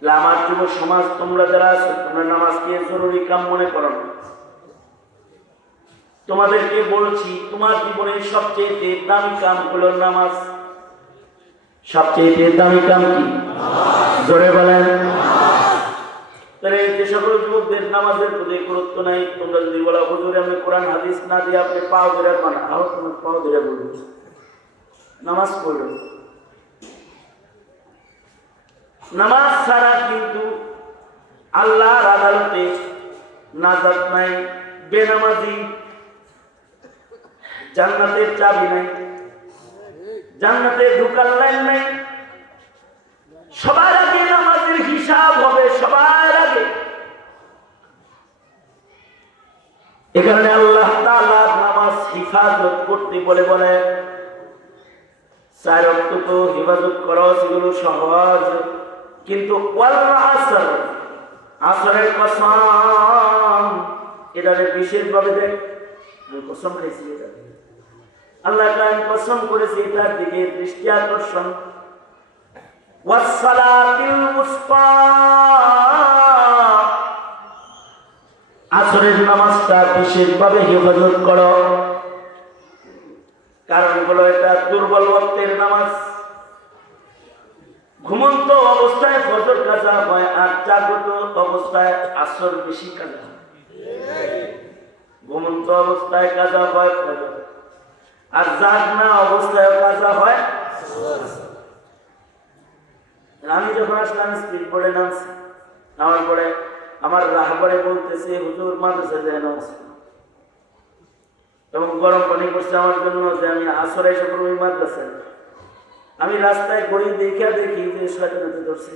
আল্লাহ। আমার যুব সমাজ, তোমরা যারা আছো, তোমরা নামাজকে জরুরি কাম মনে করো না। তোমাদেরকে বলছি, তোমার জীবনের সবচেয়ে দামি কাম হলো নামাজ। সবচেয়ে দামি কাম কি? জোরে বলেন। তাহলে যে সকল যুবকদের নামাজের প্রতি গুরুত্ব নাই, তোমরা যদি বলো হুজুর আমি কোরআন হাদিস না দিয়ে আপনি পাও ধরে বানা, আরো তোমার পাও ধরে বলবো নামাজ পড়লো। নামাজ ছাড়া কিন্তু আল্লাহর আদালতে নাজাত নাই। বেনামাজি জান্নাতের চাবি নাই, জান্নাতে ঢোকার লাইন নাই। সবার আগে নামাজের হিসাব হবে, সবার আগে। এ কারণে আল্লাহ তাআলা নামাজ হিফাজত করতে বলে 4 ওয়াক্ত তো হিফাজত করা সেগুলো সহজ, কিন্তু ওয়াল আসর, আসরের কসম, এটারে বিশেষভাবে দেখ। আমি কসম খাইছি, আল্লাহ তাআলা কসম করেছে, এটার দিকে দৃষ্টি আকর্ষণ। ওয়াসসালাতিল উসতা, আসরের নামাজটা বিশেষভাবে হেফাজত করো। কারণ হলো এটা দুর্বল ওয়াক্তের নামাজ। ঘুমন্ত অবস্থায় ফজর কাজা হয়, আর জাগ্রত অবস্থায় আসর বেশি কাজা হয়। ঘুমন্ত অবস্থায় কাজা হয় ফজর, আর জাগনা অবস্থায় কাজা হয়। আমি যখন আসলাম স্পিড বোর্ডে নামছি, নামার পরে আমার রাহবারে বলতেছে হুজুর মাদ্রাসা যায় নামাজ, এবং গরম পানি করছে আমার জন্য যে আমি আসরে এসে করবো মাদ্রাসায়। আমি রাস্তায় ঘুরি দেখি যে শয়তানিতে ধরছে।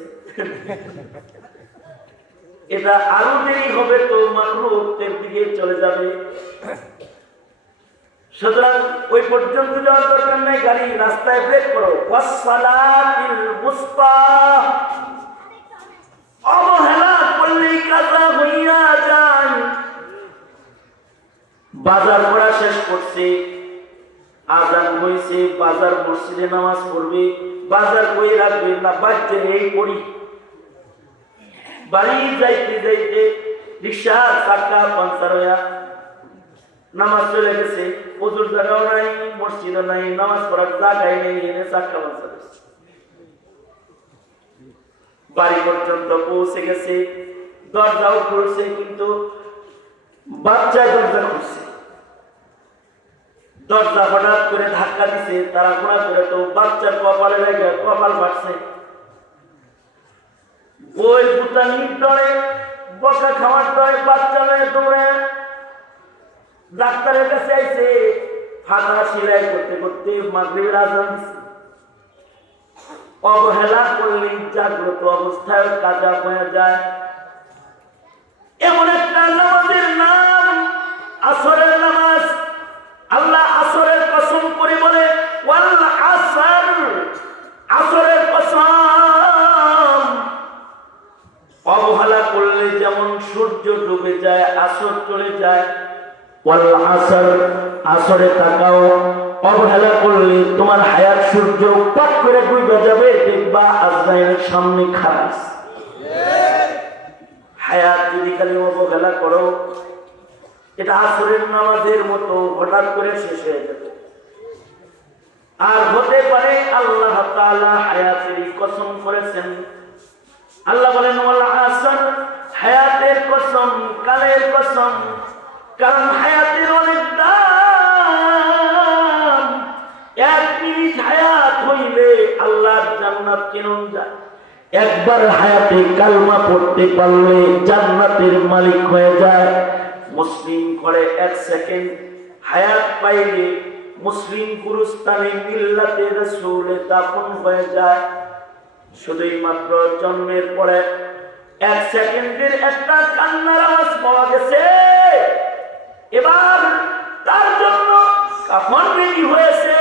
এটা আরো দেরি হবে তো মাকরুহের দিকে চলে যাবে। সুতরাং ওই পর্যন্ত যাওয়ার দরকার নাই, গাড়ি রাস্তায় ব্রেক করো। ওয়াসসালাতিল উসতা, অবহেলা করলেই কাজা হইয়া যায়। বাজার পড়া শেষ করছে, আজান হয়েছে, বাজার মসজিদে নামাজ পড়বে, বাজার কই রাখবে না, বাড়িতে এই পড়ি। বাড়ি যাইতে যাইতে রিক্সার চাকা পাঞ্চার হইয়া নামাজ চলে গেছে, ওজুর জায়গাও নাই, মসজিদও নাই, নামাজ পড়ার জায়গায় নেই, এনে চাকা পাঞ্চার হয়েছে। বাড়ি পর্যন্ত পৌঁছে গেছে, দরজাও খুলছে, কিন্তু বাচ্চা দরজা খুলছে। দরজা হঠাৎ করে ধাক্কা দিছে, তারা ঘোরা করে, তো বাচ্চার কপালে লেগে কপাল ফাটছে। বই বুতানির ডরে, বকা খাওয়ার ডরে বাচ্চা মেয়ে দৌড়ে ডাক্তারের কাছে আইছে। ফাটা সেলাই করতে করতে মাগরিবের আজান দিছে। অবহেলা করলে জাগ্রত অবস্থায় কাজা হয়ে যায়। এমন একটা নামাজের নাম আসরের নামাজ। আল্লাহ আসরের কসম করে বলে ওয়াল আসর, আসরের কসম। অবহেলা করলে যেমন সূর্য ডুবে যায়, আসর চলে যায়। ওয়াল আসর, আসরে তাকাও। অবহেলা করলে তোমার হায়াত সূর্য পাক করে ডুবে যাবে, দেখবা আজরাইলের সামনে খারাপ। হায়াত যদি খালি অবহেলা করো, এটা আসরের নামাজের মতো হঠাৎ করে শেষ হয়ে যাবে। আর হতে পারে আল্লাহ তাআলা হায়াতের কসম করেছেন। আল্লাহ বলেন ওয়াল আসর, হায়াতের কসম, কালের কসম। কারণ হায়াতের অনেক দাম। 1 মিনিট হায়াত হইলে আল্লাহর জান্নাত কেমন যায়। একবার হায়াতে কালমা পড়তে পারলে জান্নাতের মালিক হয়ে যায়। মুসলিম করে 1 সেকেন্ড হায়াত পাইলে মুসলিম গুরুস্থানে মিল্লাতে রাসূলে দাফন হয়ে যায়। শুধুই মাত্র জন্মের পরে 1 সেকেন্ডের একটা কান্নার আওয়াজ পাওয়া গেছে, এবার তার জন্য কাফন রেডি হয়েছে,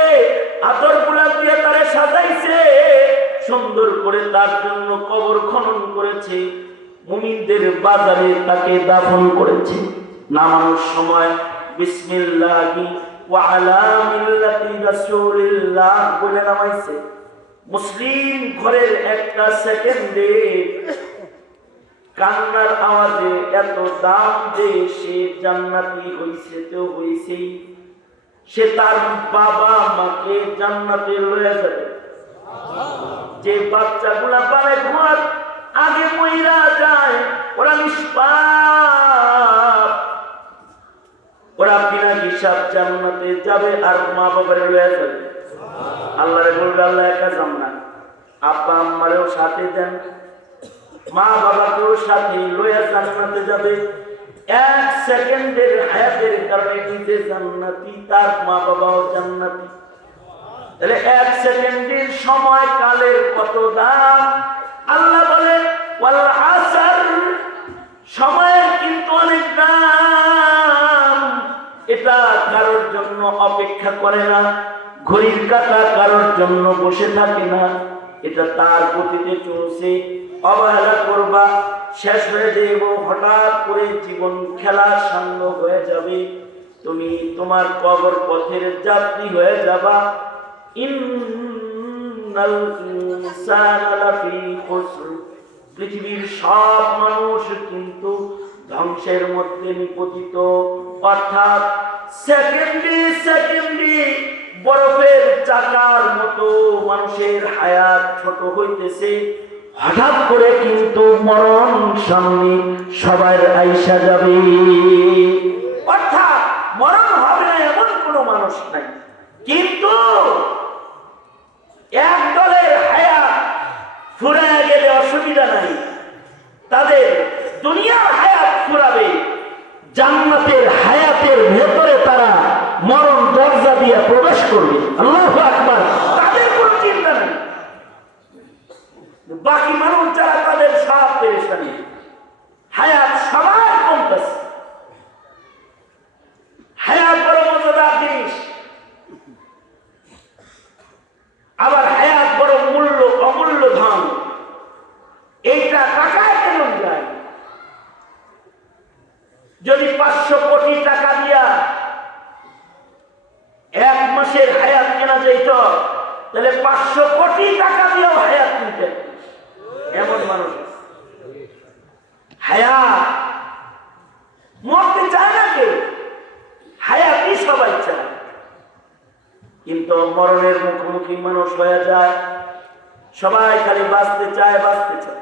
আতর গোলাপ দিয়ে তারে সাজাইছে, সুন্দর করে তার জন্য কবর খনন করেছে, মুমিনদের বাজারে তাকে দাফন করেছে। নামানোর সময় বিসমিল্লাহি ওয়া আলা মিল্লাতি রাসূলিল্লাহ বলে নামাইছে। মুসলিম ঘরের একটা সেকেন্ডে কান্নার আওয়াজে এত দাম যে সে জান্নাতি হইছে তো হইছেই, সে তার বাবা মাকে জান্নাতে লয়ে যাবে। যে বাচ্চাগুলা পালে ঘর আগে মইরা যায়, ওরা নিষ্পাপ, ওরা বিনা হিসাব জান্নাতে যাবে আর মা বাবারে লয়ে যাবে। আল্লাহরে বলবে আল্লাহ একা যান না, আব্বা আম্মারেও সাথে দেন, মা বাবাকেও সাথে লইয়া জান্নাতে যাবে। এক সেকেন্ডের হায়াতের কারণে নিজে জান্নাতি, তার মা বাবাও জান্নাতি। তাহলে এক সেকেন্ডের সময় কালের কত দাম। আল্লাহ বলে ওয়াল আসর, সময়ের কিন্তু অনেক দাম। এটা কারোর জন্য অপেক্ষা করে না, ঘড়ির কাঁটা কারোর জন্য বসে থাকে না, এটা তার গতিতে চলছে। অবহেলা করবা, শেষ হয়ে যাবে, হঠাৎ করে জীবন খেলার সাঙ্গ হয়ে যাবে, তুমি তোমার কবর পথের যাত্রী হয়ে যাবা। ইন্নাল ইনসানা লাফি খুসর, পৃথিবীর সব মানুষ কিন্তু ধ্বংসের মধ্যে নিপতিত। অর্থাৎ সেকেন্ডে সেকেন্ডে বরফের চাকার মতো মানুষের হায়াত ছোট হইতেছে। হঠাৎ করে কিন্তু মরণ সামনে সবার আইসা যাবে। অর্থাৎ মরণ হবে না এমন কোন মানুষ নাই, কিন্তু এক দলের হায়াত ফুরায় গেলে অসুবিধা নাই, তাদের দুনিয়ার হায়াত ফুরাবে, জান্নাতের হায়াতের ভেতরে তারা মরণ দরজা দিয়ে প্রবেশ করবে। আল্লাহু আকবার। তাদের কোনো চিন্তা নেই। বাকি মানুষ যারা, তাদের সব পেরেশানি, হায়াত সবার কমতেছে। হায়াত বড় মজাদার জিনিস, আবার হায়াত বড় অমূল্য ধন। এইটা টাকায় কেন যায়? যদি 500 কোটি টাকা দিয়া এক মাসের হায়াত কেনা যেত, তাহলে 500 কোটি টাকা দিয়েও হায়াত কিনতে এমন মানুষ আছে। হায়াত মরতে চায় না কেউ, হায়াতই সবাই চায়, কিন্তু মরণের মুখোমুখি মানুষ হয়ে যায়। সবাই খালি বাঁচতে চায়, বাঁচতে চায়।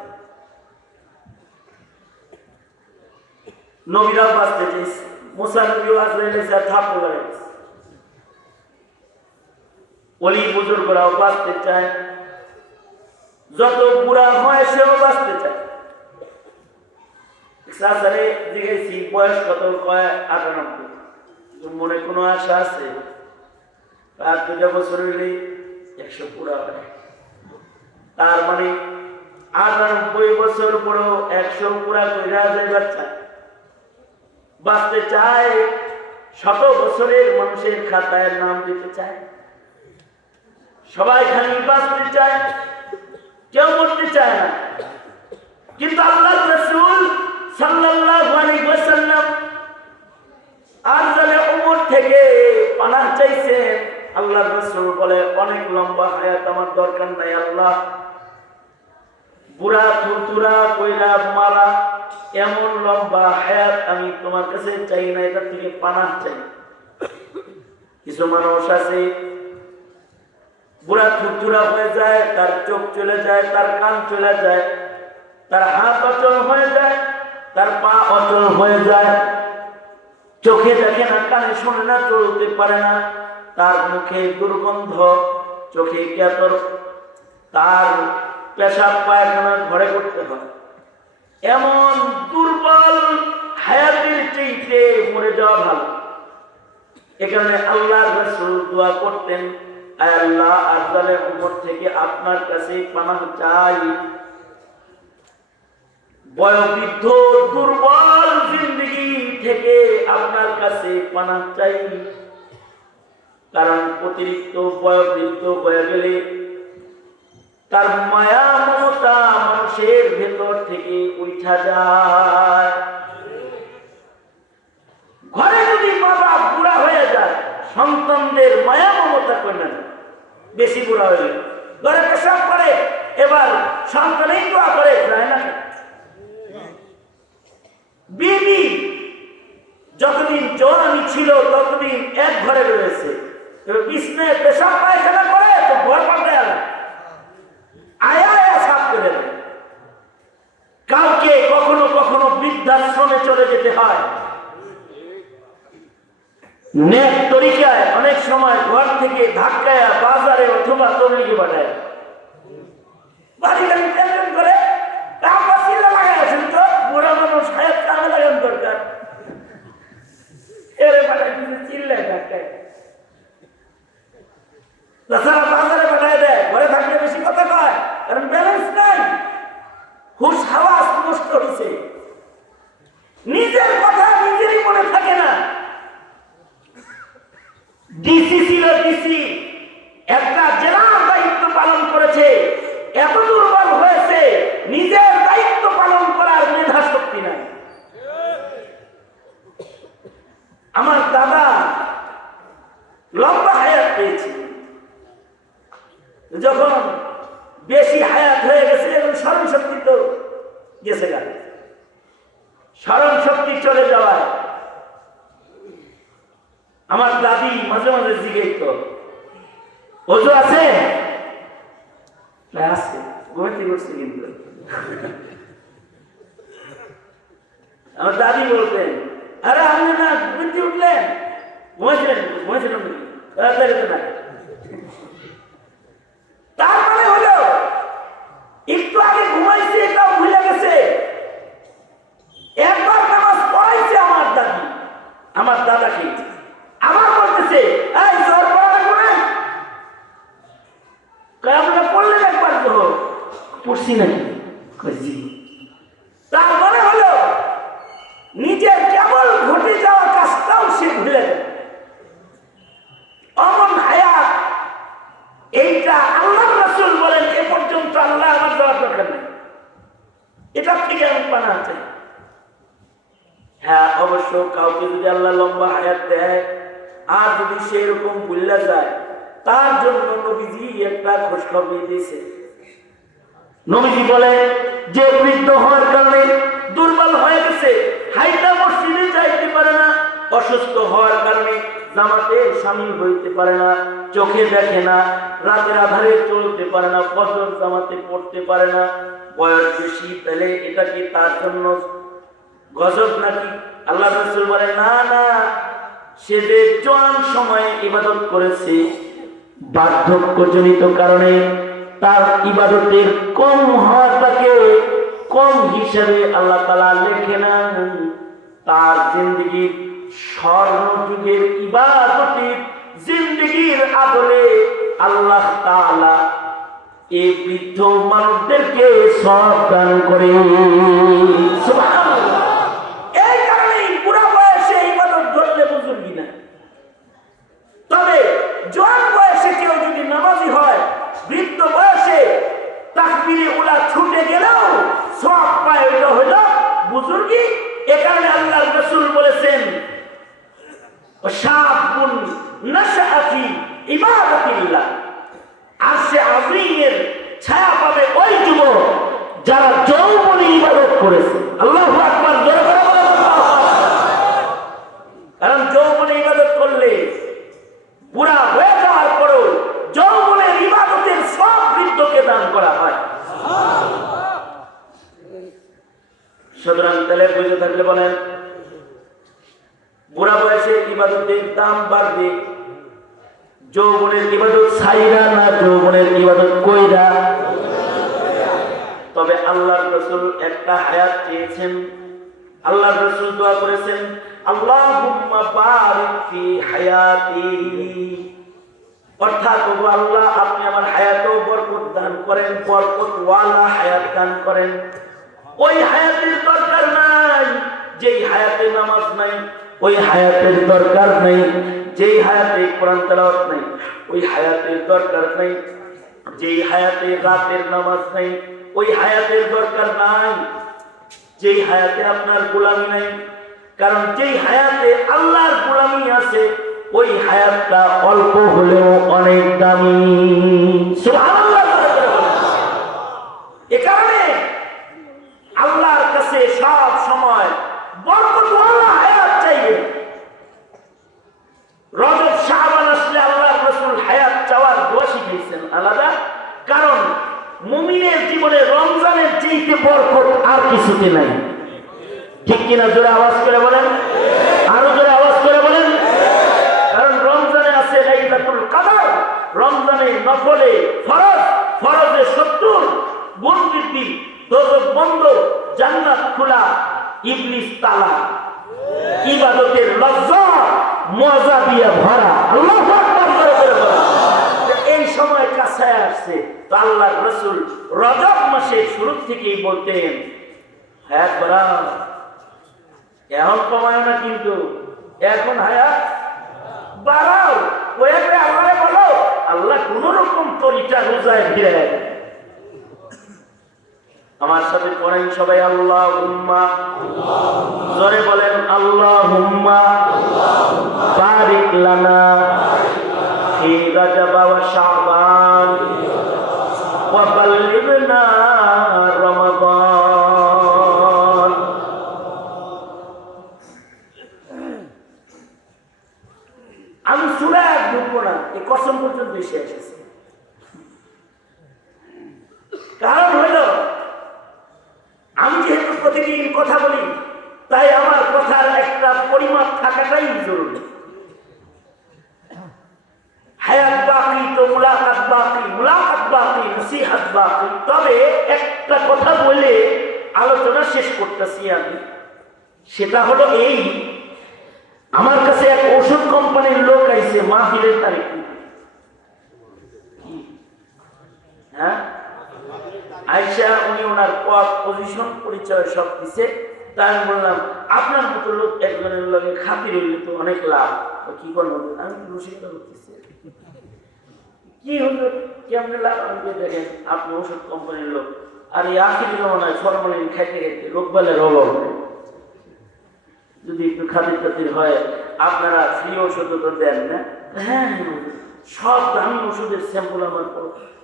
নবীরাও বাঁচতে চাইছে, মুসা নবীও আজরাইলের সাথে থাপ্পড় লাগাইছে। ওলি বুজুর্গরাও বাঁচতে চায়, যত বুড়া হয় সেও বাঁচতে চায়। সাসারে জিজ্ঞেসি বয়স কত, কয় 98। মনে কোনো আশা আছে? আর 2 বছর হইলে 100 পুরা হয়। তার মানে 98 বছর পরেও 100 পুরা কইরা যাইবার চায়, বাঁচতে চায়। 100 বছরের মানুষের খাতায় নাম দিতে চায়। সবাই খালি বাঁচতে চায়, কেউ মরতে চায় না। কিন্তু আল্লাহর রাসূল সাল্লাল্লাহু আলাইহি ওয়াসাল্লাম আরজালে উমর থেকে পানাহ চাইছেন। আল্লাহর রাসূল বলে, অনেক লম্বা হায়াত আমার দরকার নাই আল্লাহ, বুড়া থুরথুরা কইরা মারা এমন লম্বা হায়াত আমি তোমার কাছে চাই না, এটা থেকে পানাহ চাই। কিছু মানুষ আছে বুড়া থুরথুরা হয়ে যায়, তার চোখ চলে যায়, তার কান চলে যায়, তার হাত অচল হয়ে যায়, তার পা অচল হয়ে যায়, চোখে দেখে না, কানে শোনে না, চলতে পারে না, তার মুখে দুর্গন্ধ, চোখে ক্যাতর, তার পেশাব পায়খানা ঘরে করতে হয়। এমন দুর্বল হায়াতের চাইতে মরে যাওয়া ভালো। এখানে আল্লাহর রাসূল দোয়া করতেন, আয় আল্লাহ, আরজালে উমর থেকে আপনার কাছে পানাহ চাই, বয়োবৃদ্ধ দুর্বল জিন্দেগি থেকে আপনার কাছে পানাহ চাই। কারণ অতিরিক্ত বয়োবৃদ্ধ হয়ে গেলে তার মায়া মমতা মানুষের ভেতর থেকে উঠা যায়। ঘরে যদি মা বাপ বুড়া হয়ে যায়, সন্তানদের মায়া মমতা করবে না। বেশি বুড়া হয়ে ঘরে পেশাব করে, এবার সন্তানেই দোয়া করে, যায় না। বিবি যতদিন জওয়ানি ছিল ততদিন এক ঘরে রয়েছে, বিছনায় পেশাব পায়খানা করে তো ঘর পাল্টায় আয়া সাফ করে দেয়। কাউকে কখনো কখনো বৃদ্ধাশ্রমে চলে যেতে হয়। নেক তরিকায় অনেক সময় ঘর থেকে ধাক্কায় বাজারে অথবা তবলিগে পাঠায়, বাড়ি গাড়ি টেনশন করে লাগাইছেন তো বুড়া মানুষ হায়াত কামে লাগানো দরকার, এরে পাঠায় কিন্তু চিল্লায় ধাক্কায়। তাছাড়া বাজারে পাঠায় দেয়, ঘরে থাকলে বেশি কথা কয়, কারণ ব্যালেন্স নাই, হুশ হাওয়াস নষ্ট হয়েছে, নিজের কথা নিজেরই মনে থাকে না। ডিসি ছিল, ডিসি একটা জেলার দায়িত্ব পালন করেছে, এত দুর্বল হয়েছে নিজের দায়িত্ব পালন করার মেধা শক্তি নাই। আমার দাদা লম্বা হায়াত পেয়েছে, যখন বেশি হায়াত হয়ে গেছে এবং স্মরণ শক্তি তো গেছে গেল, স্মরণ শক্তি চলে যাওয়ায় আমার দাদি মাঝে মাঝে জিজ্ঞেস, ওজু আছে? আছে, ঘুমাতে করছে কিন্তু। আমার দাদি বলতেন, আরে আপনি না ঘুমাতে উঠলেন, ঘুমাইছিলেন না। তারপরে হলো একটু আগে ঘুমাইছে, এটাও ভুলে গেছে। একবার নামাজ পড়াইছে আমার দাদি আমার দাদাকে, আবার বলতেছে এই জোর পড়া লাগবে না, আপনারা পড়লেন একবার তো পড়ছি নাকি? তার মনে হলো নিজের কেবল ঘটে যাওয়া কাজটাও সে ভুলে গেল। অমন হায়াত, এইটা আল্লাহ রাসূল বলেন এ পর্যন্ত আল্লাহ আমার দেওয়ার দরকার নেই, এটা থেকে আমি পানা চাই। হ্যাঁ, অবশ্য কাউকে যদি আল্লাহ লম্বা হায়াত দেয় আর যদি সেরকম ভুলে যায়, তার জন্য নবীজি একটা খোঁজখবর দিয়েছে। নবীজি বলে যে বৃদ্ধ হওয়ার কারণে দুর্বল হয়ে গেছে, হাইটা মসজিদে যাইতে পারে না, অসুস্থ হওয়ার কারণে জামাতে শামিল হইতে পারে না, চোখে দেখে না, রাতের আধারে চলতে পারে না, ফজর জামাতে পড়তে পারে না, বয়স বেশি, তাহলে এটা কি তার জন্য গজব নাকি? আল্লাহ রাসূল বলে না না, সে যে জোয়ান সময়ে ইবাদত করেছে, বার্ধক্যজনিত কারণে তার ইবাদতের কম হওয়াটাকে কম হিসাবে আল্লাহ তাআলা লেখে না। তার জিন্দেগির স্বর্ণ যুগের ইবাদতের জিন্দেগির আদলে আল্লাহ তাআলা এই বৃদ্ধ মানুষদেরকে সওয়াব দান করে। সুবহানাল্লাহ। এই কারণেই বুড়া বয়সে ইবাদত করলে বুজুর্গি না। তবে জোয়ান বয়সে কেউ যদি নামাজি হয়, বৃদ্ধ বয়সে তাকবীরে উলা ছুটে গেলেও সওয়াব পায়, এটা হলো বুজুর্গি। এ কারণে আল্লাহর রাসূল বলেছেন, শাবুন নাশআ ফি ইবাদাতিল্লাহ, আরশে আযীমের ছায়া পাবে ওই যুবক যারা যৌবনে ইবাদত করেছে। আল্লাহু আকবার, জোরে করে বলেন আল্লাহু আকবার। কারণ যৌবনে ইবাদত করলে বুড়া হয়ে যাওয়ার পরেও যৌবনের ইবাদতের সব বৃদ্ধকে দান করা হয়। সুতরাং তাহলে বুঝে থাকলে বলেন, বুড়া বয়সে ইবাদতের দাম বাড়বে, যৌবনের ইবাদত ছাইরা না যৌবনের ইবাদত কইরা। তবে আল্লাহর রাসূল একটা হায়াত চেয়েছেন, আল্লাহর রাসূল দোয়া করেছেন, আল্লাহুম্মা বারিক ফি হায়াতি, অর্থাৎ ওগো আল্লাহ আপনি আমার হায়াতেও বরকত দান করেন, বরকত ওয়ালা হায়াত দান করেন। ওই হায়াতের দরকার নাই যেই হায়াতে নামাজ নাই, ওই হায়াতের দরকার নাই যেই হায়াতে কোরআন তেলাওয়াত নাই, ওই হায়াতের দরকার নাই যেই হায়াতে রাতের নামাজ নাই ওই হায়াতের দরকার নাই। যেই হায়াতে আপনার গোলামি নাই, কারণ যেই হায়াতে আল্লাহর গোলামি আছে ওই হায়াতটা অল্প হলেও অনেক দামি। সুবহানাল্লাহ। এ কারণে আল্লাহর কাছে সব সময় বরকতওয়ালা হায়াত চাইবে। রজব শাবান আসলে আল্লাহর রাসূল হায়াত চাওয়ার দোয়া শিখিয়েছেন আলাদা, কারণ মুমিনের জীবনে রমজানের চাইতে বরকত আর কিছুতে নাই। ঠিক কিনা? জোরে আওয়াজ করে বলেন, আরো জোরে আওয়াজ করে বলেন। কারণ রমজানে আছে লাইলাতুল কদর, রমজানে নফলে ফরজ, ফরজে 70 গুণ বৃদ্ধি, দোজখ বন্ধ, জান্নাত খোলা, ইবলিস তালা, ইবাদতের লজ্জা মজা দিয়ে ভরা। আল্লাহু আকবার করে বলেন। এই সময় কাছে আসছে তো আল্লাহর রাসূল রজব মাসের শুরু থেকেই বলতেন হায়াত বাড়াও, এখন কমায় না কিন্তু এখন হায়াত বাড়াও। ওইভাবে আল্লাহরে বলো, আল্লাহ কোন রকম তরিটা রোজায় ফিরে দেয়। আমার সাথে পড়েন সবাই আল্লাহুম্মা, জোরে বলেন আল্লাহুম্মা বারিক লানা ফি রাজব ওয়া শাবান ওয়া বাল্লিগনা রমাদান। আমি সূরা ঢুকবো না, এই কসম পর্যন্ত এসে এসেছে। কারণ হইল আমি যেহেতু প্রতিদিন কথা বলি, তাই আমার কথার একটা পরিমাপ থাকাটাই জরুরি। হায়াত বাকি তো মুলাকাত বাকি, মুলাকাত বাকি, নসিহত বাকি। তবে একটা কথা বলে আলোচনা শেষ করতেছি আমি, সেটা হলো এই, আমার কাছে এক ওষুধ কোম্পানির লোক আইছে মাহফিলের তারিখ। হ্যাঁ, আইসা উনি ওনার পদ পজিশন পরিচয় সব দিছে। তাই আমি বললাম আপনার মতো লোক একজনের লগে খাতির হইলে তো অনেক লাভ। কি করবো আমি রসিকতা করতেছি, কি হলো কেমন লাভ? আমি দেখেন আপনি ওষুধ কোম্পানির লোক, আর এই আখির জমানায় ফরমালিন খাইতে খাইতে রোগবালের অভাব নেই। যদি একটু খাতির টাতির হয় আপনারা ফ্রি ওষুধ তো দেন না? হ্যাঁ, সব দামি ওষুধের স্যাম্পল আমার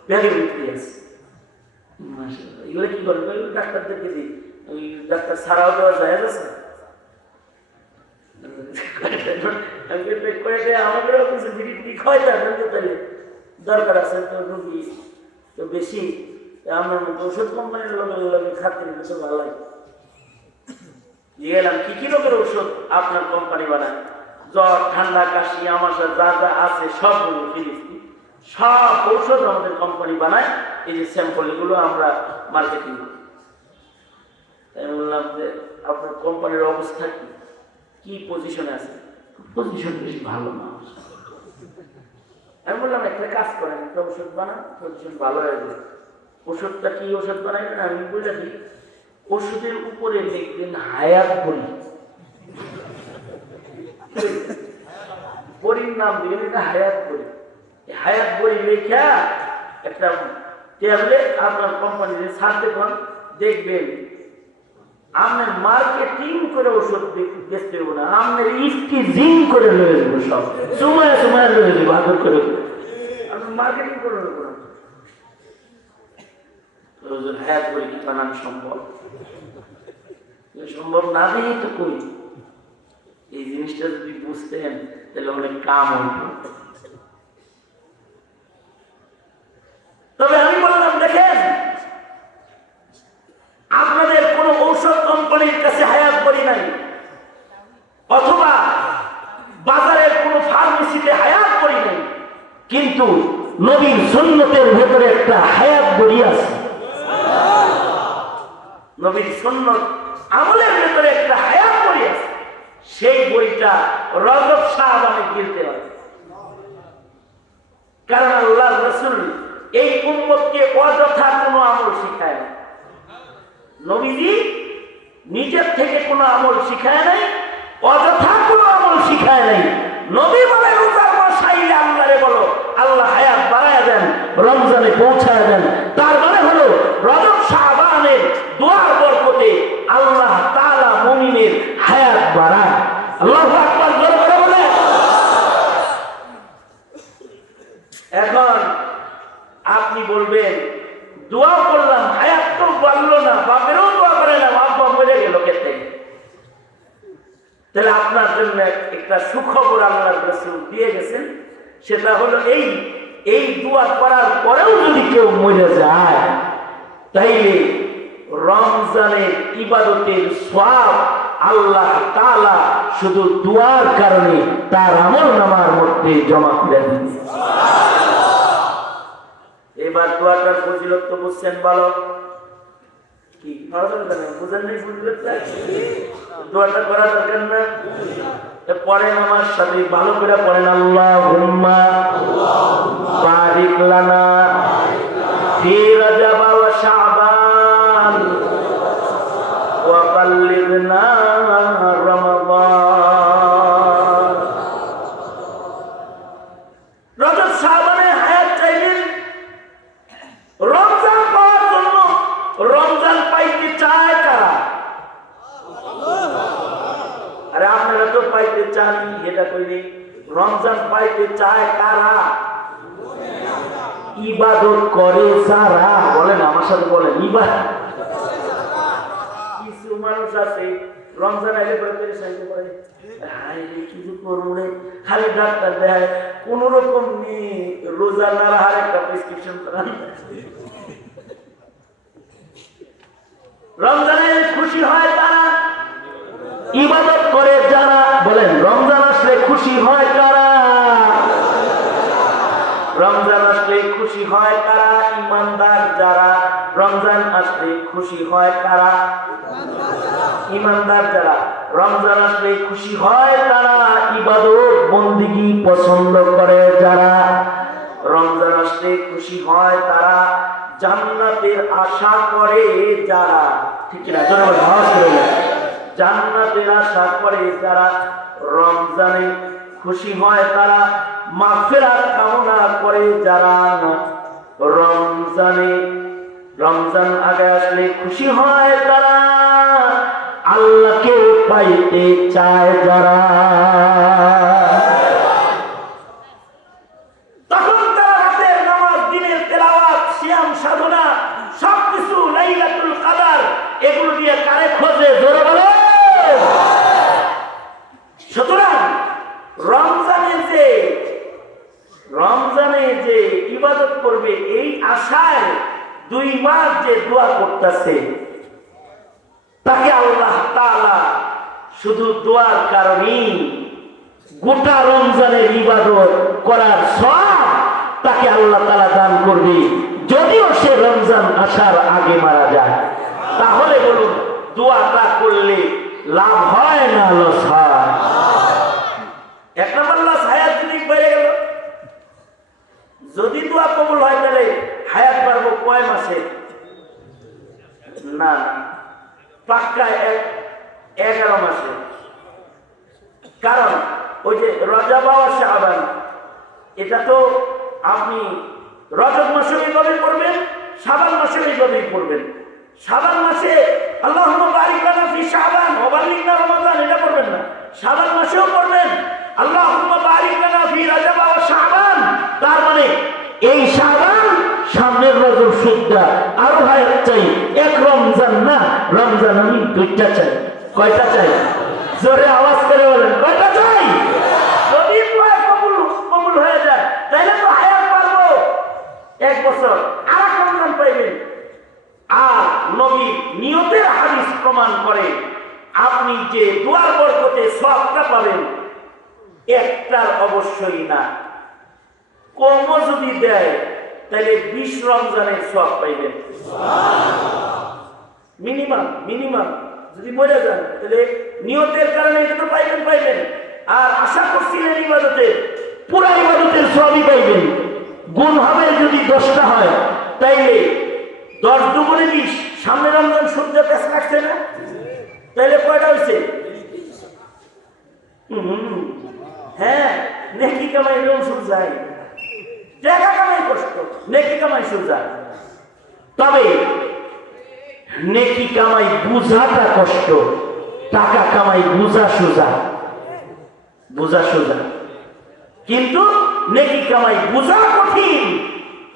ব্যাগের ভিতরে আছে। এগুলো কি করবে? ডাক্তারদেরকে দিই, ওই ডাক্তার ছাড়াও দেওয়া যায় আছে। আমাদেরও কিছু জিনিস হয় তাহলে দরকার আছে তো রুগী তো বেশি, আমার মতো ওষুধ কোম্পানির লোকের খাতির তো ভালো লাগে। গেলাম কি কি রোগের ওষুধ আপনার কোম্পানি বানায়? জ্বর, ঠান্ডা, কাশি, আমাশা যা যা আছে সবগুলো ফিলিস্তি, সব ঔষধ আমাদের কোম্পানি বানায়। এই যে স্যাম্পল এগুলো আমরা মার্কেটিং করি। তাই বললাম যে আপনার কোম্পানির অবস্থা কি পজিশনে আছে? পজিশন বেশি ভালো না। আমি বললাম একটা কাজ করেন, একটা ওষুধ বানান, পজিশন ভালো হয়ে যাবে। ওষুধটা কি ওষুধ বানাইবেন? আমি বলে দিই, ওষুধের উপরে লিখবেন হায়াত বড়ি, বড়ির নাম দিবেন এটা হায়াত বড়ি। হায়াত বড়ি লেখা একটা ট্যাবলেট আপনার কোম্পানিতে ছাড়তে পান, দেখবেন আপনার মার্কেটিং করে ওষুধ বেচতে হবে না, আপনার ইফটিজিং করে লয়ে যাবো, সব সময় সময় লয়ে যাবো, আদর করে আপনার মার্কেটিং করে নেবো। হায়াত বড়ি কি বানানো সম্ভব? সম্ভব না দিয়েই তো করি। এই জিনিসটা যদি বুঝতেন তাহলে অনেক কাম হতো। তবে আমি বললাম দেখেন, আপনাদের কোন ঔষধ কোম্পানির কাছে হায়াত বড়ি নাই, অথবা বাজারের কোন ফার্মেসিতে হায়াত বড়ি নাই, কিন্তু নবীর সুন্নতের ভেতরে একটা হায়াত বড়ি আছে। নবীর সুন্নত আমলের ভেতরে একটা হায়াত বড়ি আছে। সেই বইটা রজব শাবানে গিলতে হয়। কারণ আল্লাহর রাসূল এই উম্মতকে অযথা কোনো আমল শিখায় না। নবীজি নিজের থেকে কোনো আমল শিখায় নাই, অযথা কোনো আমল শিখায় নাই। নবী বলে রোজার মাস আইলে আল্লাহরে বলো আল্লাহ হায়াত বাড়ায় দেন, রমজানে রমজানে পৌঁছায় দেন। তার মানে হলো রজব শাবানের দোয়ার বরকতে আল্লাহ তাআলা মুমিনের হায়াত বাড়ায়। আল্লাহু আকবার, জোরে করে বলেন। এখন আপনি বলবেন দোয়া করলাম, হায়াত তো বাড়লো না, বাপেরও দোয়া করে না, বাপ মরে গেল কেটে। তাহলে আপনার জন্য একটা সুখবর আল্লাহর রাসূল দিয়ে গেছেন, সেটা হলো এই দোয়া করার পরেও যদি কেউ মরে যায়, তাইলে রমজানের ইবাদতের সওয়াব আল্লাহ তাআলা শুধু দোয়ার কারণে তার আমলনামার মধ্যে জমা করে দেন। এবার দোয়াটার ফজিলত তো বুঝছেন ভালো, কি বুঝেন নাই? ফজিলত দোয়াটা করা দরকার না? পড়েন আমার সাথে, ভালো করে পড়েন। আল্লাহুম্মা বারিক লানা ফি রজব ওয়া শাবান ওয়া বাল্লিগনা রমাদান। রজব শাবানে হায়াত চাইবেন রমজান পাওয়ার জন্য। রমজান পাইতে চায় কারা? আরে আপনারা তো পাইতে চান, এটা কইনি। রমজান পাইতে চায় কারা? ইবাদত করে যারা। বলেন আমার সাথে, বলেন ইবাদত। কিছু মানুষ আছে রমজান আইলে পেরেশানি করে, কিছু করবো খালি ডাক্তার দেয়, কোন রকম রোজা না রাখার একটা প্রেসক্রিপশন করান। রমজানে খুশি হয় তারা, ইবাদত করে যারা। বলেন রমজান আসলে খুশি হয় কারা? রমজান আসলে খুশি হয় কারা? ইমানদার যারা। রমজান আসলে খুশি হয় কারা? ইমানদার যারা। রমজান আসলে খুশি হয় তারা, ইবাদত বন্দেগী পছন্দ করে যারা। রমজান আসলে খুশি হয় তারা, জান্নাতের আশা করে যারা। ঠিক না? জান্নাতের আশা করে যারা। রমজানে খুশি হয় তারা, মাগফিরাত কামনা করে যারা। রমজান আগে আসলে খুশি হয় তারা, আল্লাহকে পাইতে চায় যারা। তখন তারা রাতের নামাজ, দিনের তেলাওয়াত, সিয়াম সাধনা সবকিছু, লাইলাতুল কদর, এগুলো দিয়ে কারে খোঁজে? জোরে বলে। সুতরাং রমজানে যে ইবাদত করবে এই আশায় 2 মাস যে দোয়া করতেছে, তাকে আল্লাহ তাআলা শুধু দোয়ার কারণেই গোটা রমজানের ইবাদত করার সওয়াব তাকে আল্লাহ তাআলা দান করবে, যদিও সে রমজান আসার আগে মারা যায়। তাহলে বলুন দোয়াটা করলে লাভ হয় না লস হয়? এক নম্বর লস, হায়াত যদি বেড়ে গেল। যদি দোয়া কবুল হয় তাহলে হায়াত বাড়বো কয় মাসে? না, পাক্কা 11 মাসে। কারণ ওই যে রজব আর শাবান, এটা তো আপনি রজব মাসে এইভাবে করবেন, শাবান মাসে এইভাবে করবেন। শাবান মাসে আল্লাহুম্মা বারিক লানা ফি শাবান ওয়া বাল্লিগনা রমাদান, এটা করবেন না। শাবান মাসেও করবেন আল্লাহুম্মা বারিক লানা ফি রজব ওয়া শাবান। তার মানে এই শাবান, সামনের রজব সুদ্ধা আরো হায়াত চাই। এক রমজান না, রমজান আমি 2টা চাই। কয়টা চাই? জোরে আওয়াজ করে বলেন, কয়টা চাই? যদি কবুল হয়ে যায় তাহলে তো হায়াত পাবো 1 বছর, আর এক রমজান পাইবেন। আর নবী নিয়তের হাদিস প্রমাণ করে আপনি যে দোয়ার বরকতে সওয়াবটা পাবেন, একটার অবশ্যই না, কমও যদি দেয় তাহলে 20 রমজানের সওয়াব পাইবেন। মিনিমাম যদি মরে যান তাহলে নিয়তের কারণে এটা তো পাইবেন। আর আশা করছিলেন ইবাদতের, পুরা ইবাদতের সওয়াবই পাইবেন। গুণ হবে যদি 10টা হয়, তাইলে 10 দুগুণে 20। সামনে রমজান সূর্য পেছ লাগছে না, তাইলে কয়টা হয়েছে? হ্যাঁ, নেকি কামাই রমজান যায়, টাকা কামাই কষ্ট। নেকি কামাই সোজা, তবে নেকি কামাই বুঝাটা কষ্ট, টাকা কামাই বুঝা সোজা, বুঝা সোজা। কিন্তু নেকি কামাই বুঝা কঠিন,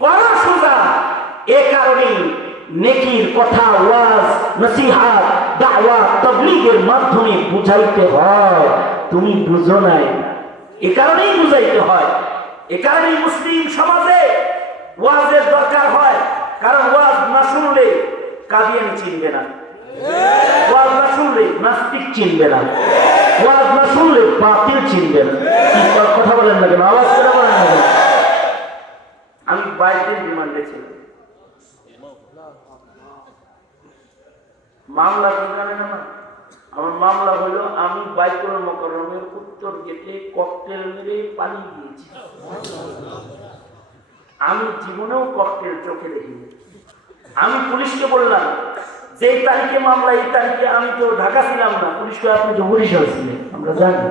করা সোজা। এ কারণে নেকির কথা ওয়াজ, নসিহত, দাওয়াত, তাবলীগের মাধ্যমে বুঝাইতে হয়। তুমি বুঝো নাই, এ কারণেই বুঝাইতে হয়। এ কারণেই মুসলিম সমাজে ওয়াজের দরকার হয়। কারণ ওয়াজ না শুনলে কাদিয়ানি চিনবে না, ওয়াজ না শুনলে নাস্তিক চিনবে না, ওয়াজ না শুনলে বাতিল চিনবে না। কি কথা বলেন না কেন, আওয়াজ করে বলেন না কেন? আমি 22 দিন রিমান্ডে ছিলাম। মামলা কি জানেন না? আমার মামলা হলো আমি বাইতুল মুকাররমের উত্তর গেটে ককটেল মেরে পালিয়ে গিয়েছি। আমি জীবনেও ককটেল চোখে দেখিনি। আমি পুলিশকে বললাম যে এই তারিখে মামলা, এই তারিখে আমি তো ঢাকা ছিলাম না। পুলিশকে আপনি তো বরিশাল ছিলেন, আমরা জানি।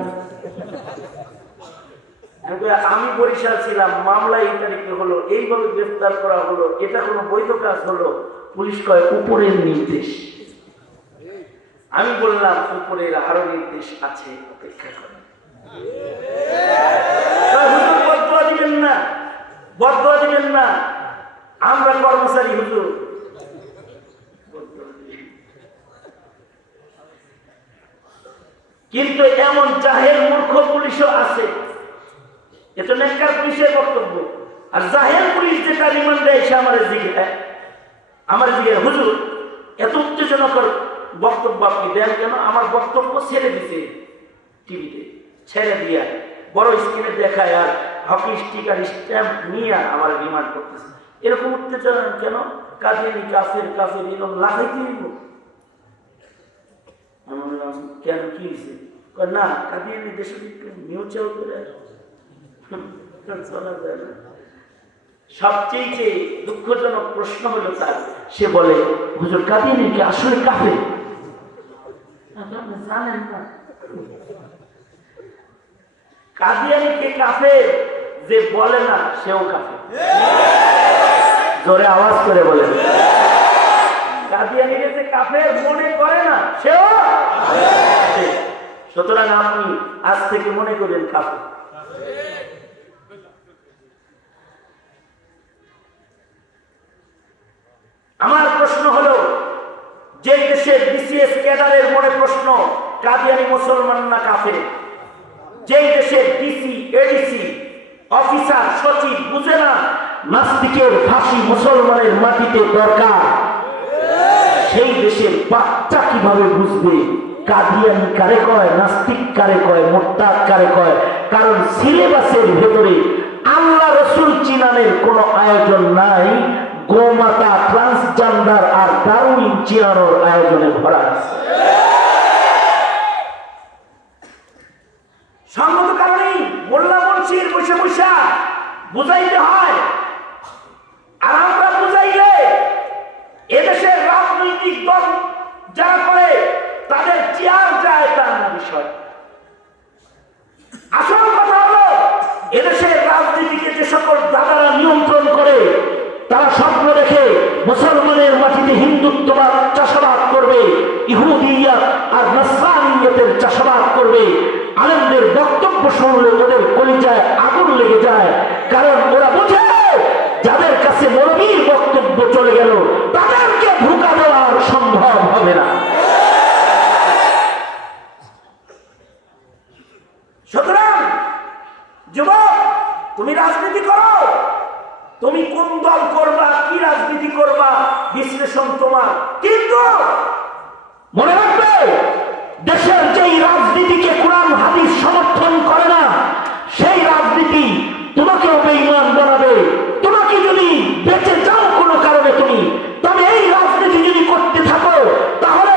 আমি বরিশাল ছিলাম, মামলা এই তারিখে হলো, এইভাবে গ্রেফতার করা হলো, এটা কোনো বৈধ কাজ হলো? পুলিশ কয় উপরের নির্দেশ। আমি বললাম উপরের আরো নির্দেশ আছে, অপেক্ষা করেন। হুজুর বদদুয়া দিবেন না, বদদুয়া দিবেন না, আমরা কর্মচারী হুজুর। কিন্তু এমন জাহেল মূর্খ পুলিশও আছে। এটা নেককার পুলিশের বক্তব্য। আর জাহেল পুলিশ যেটা রিমান্ডে এসে আমার দিকে হুজুর এত উত্তেজনাকর বক্তব্য আপনি দেন কেন? আমার বক্তব্য ছেড়ে দিতে টিভিতে, ছেড়ে দিয়া বড় স্ক্রিনে দেখায় আর হকি স্টিকার স্ট্যাম্প নিয়ে আমার রিমান্ড করতেছে। এরকম উত্তেজনা কেন? কাদিয়ানি কাফের, কাফের এরকম লাগাইতে হইব। আমি বললাম কেন, কি হয়েছে? না, কাদিয়ানি দেশে একটু মিউচুয়াল করে চলা যায় না। সবচেয়ে দুঃখজনক প্রশ্ন হলো তার, সে বলে হুজুর কাদিয়ানি কি আসলে কাফের? জানেন না, কাদিয়ানি কে কাফের যে বলে না সেও কাফের। জোরে আওয়াজ করে বলে, কাদিয়ানিকে যে কাফের মনে করে না সেও। সুতরাং আপনি আজ থেকে মনে করেন কাফের। আমার প্রশ্ন হলো, যে দেশের বিসিএস ক্যাডারের মনে প্রশ্ন কাদিয়ানি মুসলমান না কাফের, যেই দেশের ডিসি, এডিসি, অফিসার, সচিব বুঝে না নাস্তিকের ফাঁসি মুসলমানের মাটিতে দরকার, সেই দেশের বাচ্চা কিভাবে বুঝবে কাদিয়ানি কারে কয়, নাস্তিক কারে কয়, মোরতাদ কারে কয়? কারণ সিলেবাসের ভেতরে আল্লাহ রসুল চিনানের কোনো আয়োজন নাই, গোমাতা, ট্রান্সজেন্ডার আর ডারউইন চিনানোর আয়োজনে ভরা আছে। সঙ্গত কারণেই মোল্লা মুন্সির বসে বসে বুঝাইতে হয়। আর আমরা বুঝাইলে এদেশের রাজনৈতিক দল যারা করে তাদের চেয়ার যায়, তার না বিষয়। আসল কথা হলো, এদেশের রাজনীতিকে যে সকল দাদারা নিয়ন্ত্রণ করে, তারা স্বপ্ন দেখে মুসলমানের মাটিতে হিন্দুত্ববাদ চাষাবাদ করবে, ইহুদিয়াত আর নাসরানিয়তের চাষাবাদ করবে। আলেমদের বক্তব্য শুনলে ওদের কলিজায় আগুন লেগে যায়, কারণ ওরা বোঝে যাদের কাছে মৌলবীর বক্তব্য চলে গেল তাদেরকে ধোঁকা দেওয়া সম্ভব হবে না। সুতরাং যুবক, তুমি রাজনীতি করো, তুমি কোন দল করবা, কি রাজনীতি করবা, বিশ্লেষণ তোমার। কিন্তু মনে রাখবে, দেশের যেই রাজনীতিকে কোরআন হাদিস সমর্থন করে না, সেই রাজনীতি তোমাকেও বেঈমান বানাবে। তোমাকে যদি বেঁচে যাও কোনো কারণে তুমি, তবে এই রাজনীতি যদি করতে থাকো, তাহলে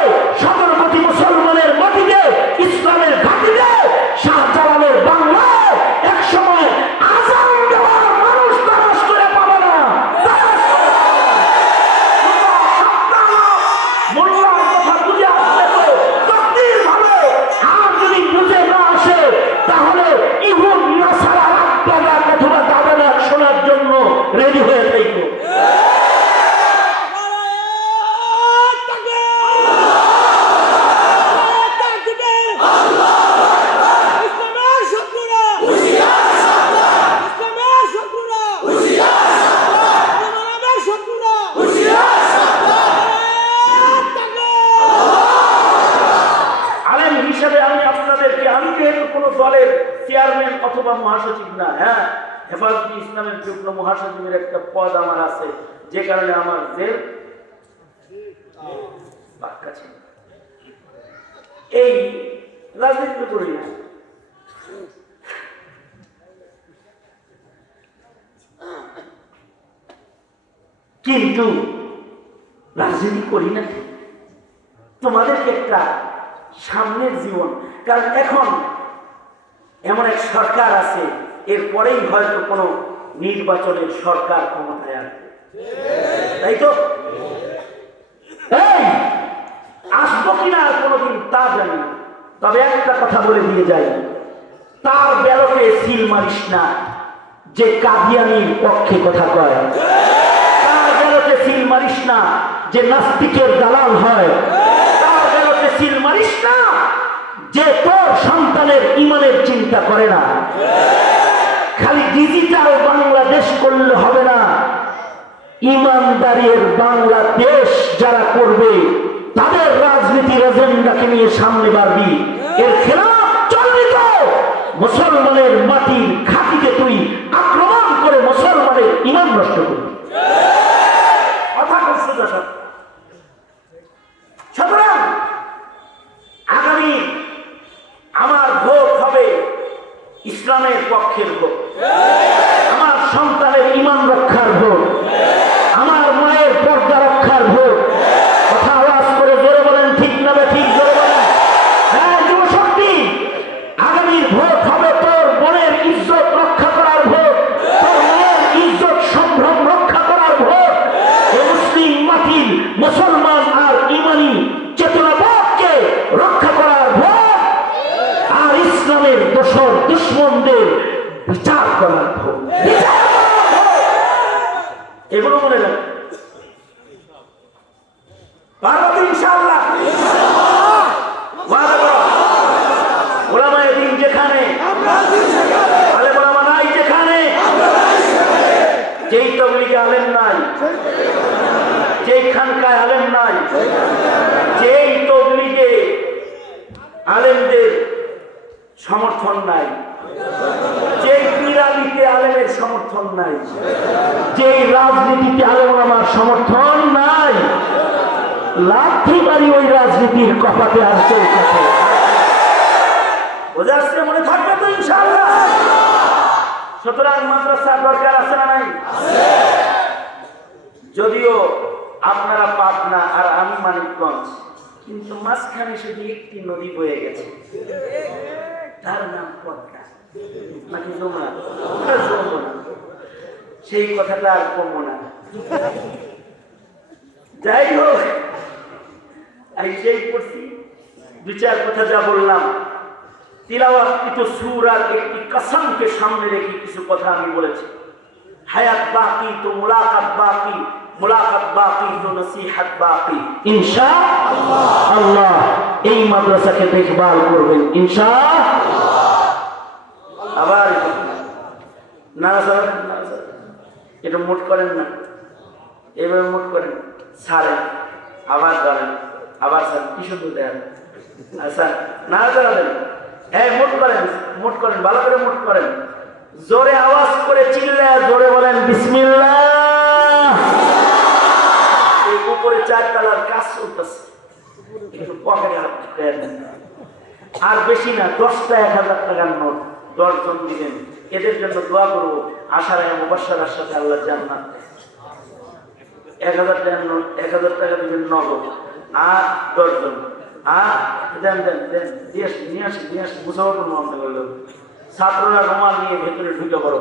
অথবা মহাসচিব না, হ্যাঁ হেফাজতে ইসলামের যুগ্ম মহাসচিবের একটা পদ আমার আছে, যে কারণে আমার জেল পাক্কা ছিল। এই রাজনীতি করি না, কিন্তু রাজনীতি করি না তোমাদেরকে একটা সামনের জীবন, কারণ এখন এমন এক সরকার আছে, এরপরেই হয়তো কোনো নির্বাচনের সরকার ক্ষমতায় আসবে, তাই তো? আসবো কিনা আর কোনোদিন তা জানি না, তবে একটা কথা বলে দিয়ে যাই, তার ব্যালটে সিল মারিস না যে কাদিয়ানির পক্ষে কথা কয়, তার ব্যালটে সিল মারিস না যে নাস্তিকের দালাল হয়, তার ব্যালটে সিল মারিস না যে তোর সন্তানের ইমানের চিন্তা করে না। খালি ডিজিটাল বাংলাদেশ করলে হবে না, ইমানদারির বাংলাদেশ যারা করবে তাদের রাজনীতির এজেন্ডাকে নিয়ে সামনে বাড়বি। এর খেলাফ চলবি তো মুসলমানের মাটির ঘাঁটিকে তুই আক্রমণ করে মুসলমানের ইমান নষ্ট করবি। কথা সোজা সব। সুতরাং আগামী আমার ভোট হবে ইসলামের পক্ষের ভোট, আমার সন্তানের ইমান রক্ষার ভোট, আমার মায়ের পর্দা রক্ষার ভোট। কথা আওয়াজ করে জোরে বলেন, ঠিক না ঠিক? জোরে বলেন। হ্যাঁ যুবশক্তি, আগামীর ভোট হবে তোর বোনের ইজ্জত রক্ষা করার ভোট, তোর মায়ের ইজ্জত সম্ভ্রম রক্ষা করার ভোট, মুসলিম মাটির মুসলমান আর ইমানি চেতনাবোধকে রক্ষা করার ভোট, আর ইসলামের দোসর দুশ্মনদের বিচার করার ভোট। এগুলো মনে রাখ, পারবো ইনশাআল্লাহ। ওলামায়ে দ্বীন যেখানে, আলেম ওলামা নাই যেখানে, যেই তবলিগে আলেম নাই, যেই খানকায় আলেম নাই, যেই তবলিগে আলেমদের সমর্থন নাই, যেই পিরালিতে আলেমের সমর্থন নাই, যেই রাজনীতিতে আলেম ওলামার সমর্থন নাই, লাঠি মারি ওই রাজনীতির কপাতে আসছে। বোঝাচ্ছে মনে থাকবে তো ইনশাআল্লাহ। সুতরাং মাদ্রাসার দরকার আছে না নাই? যদিও আপনারা পাবনা আর আমি মানিকগঞ্জ, কিন্তু মাঝখানে শুধু একটি নদী বয়ে গেছে, তার নাম পদ্মা নাকি যমুনা? যমুনা। সেই কথাটা আর কমবো না। যাই হোক, এই করছি বিচার কথা যা বললাম, তিলাওয়াতকৃত সূরার একটি কসমকে সামনে রেখে কিছু কথা আমি বলেছি। হায়াত বাকি তো মুলাকাত বাকি, মুলাকাত বাকি তো নসিহত বাকি। ইনশাআল্লাহ এই মাদ্রাসাকে দেখভাল করবেন ইনশাআল্লাহ। আবার এটা মোট করেন না, এভাবে মোট করেন, ছাড়েন, আবার ধরেন, আবার স্যার কি সুন্দর দেন, স্যার না দাঁড়াবেন। হ্যাঁ মোট করেন, মোট করেন, ভালো করে মোট করেন, জোরে আওয়াজ করে চিল্লা জোরে বলেন বিসমিল্লাহ। এই উপরে 4 তলার কাজ চলতেছে, একটু পকেটে হাত দেন, আর বেশি না, 10টা 1000 টাকার নোট 10 জন দিবেন, এদের জন্য দোয়া করবো। আশার মুবাশশারার সাথে আল্লাহ জান্নাত। 1000 টাকার নোট, 1000 টাকা দিবেন নগদ, আর 10 জন, আর দেন দেন দেন, নিয়ে আসি মুসাফর মনে করলো। ছাত্ররা রুমাল নিয়ে ভেতরে ঢুকে পড়ো।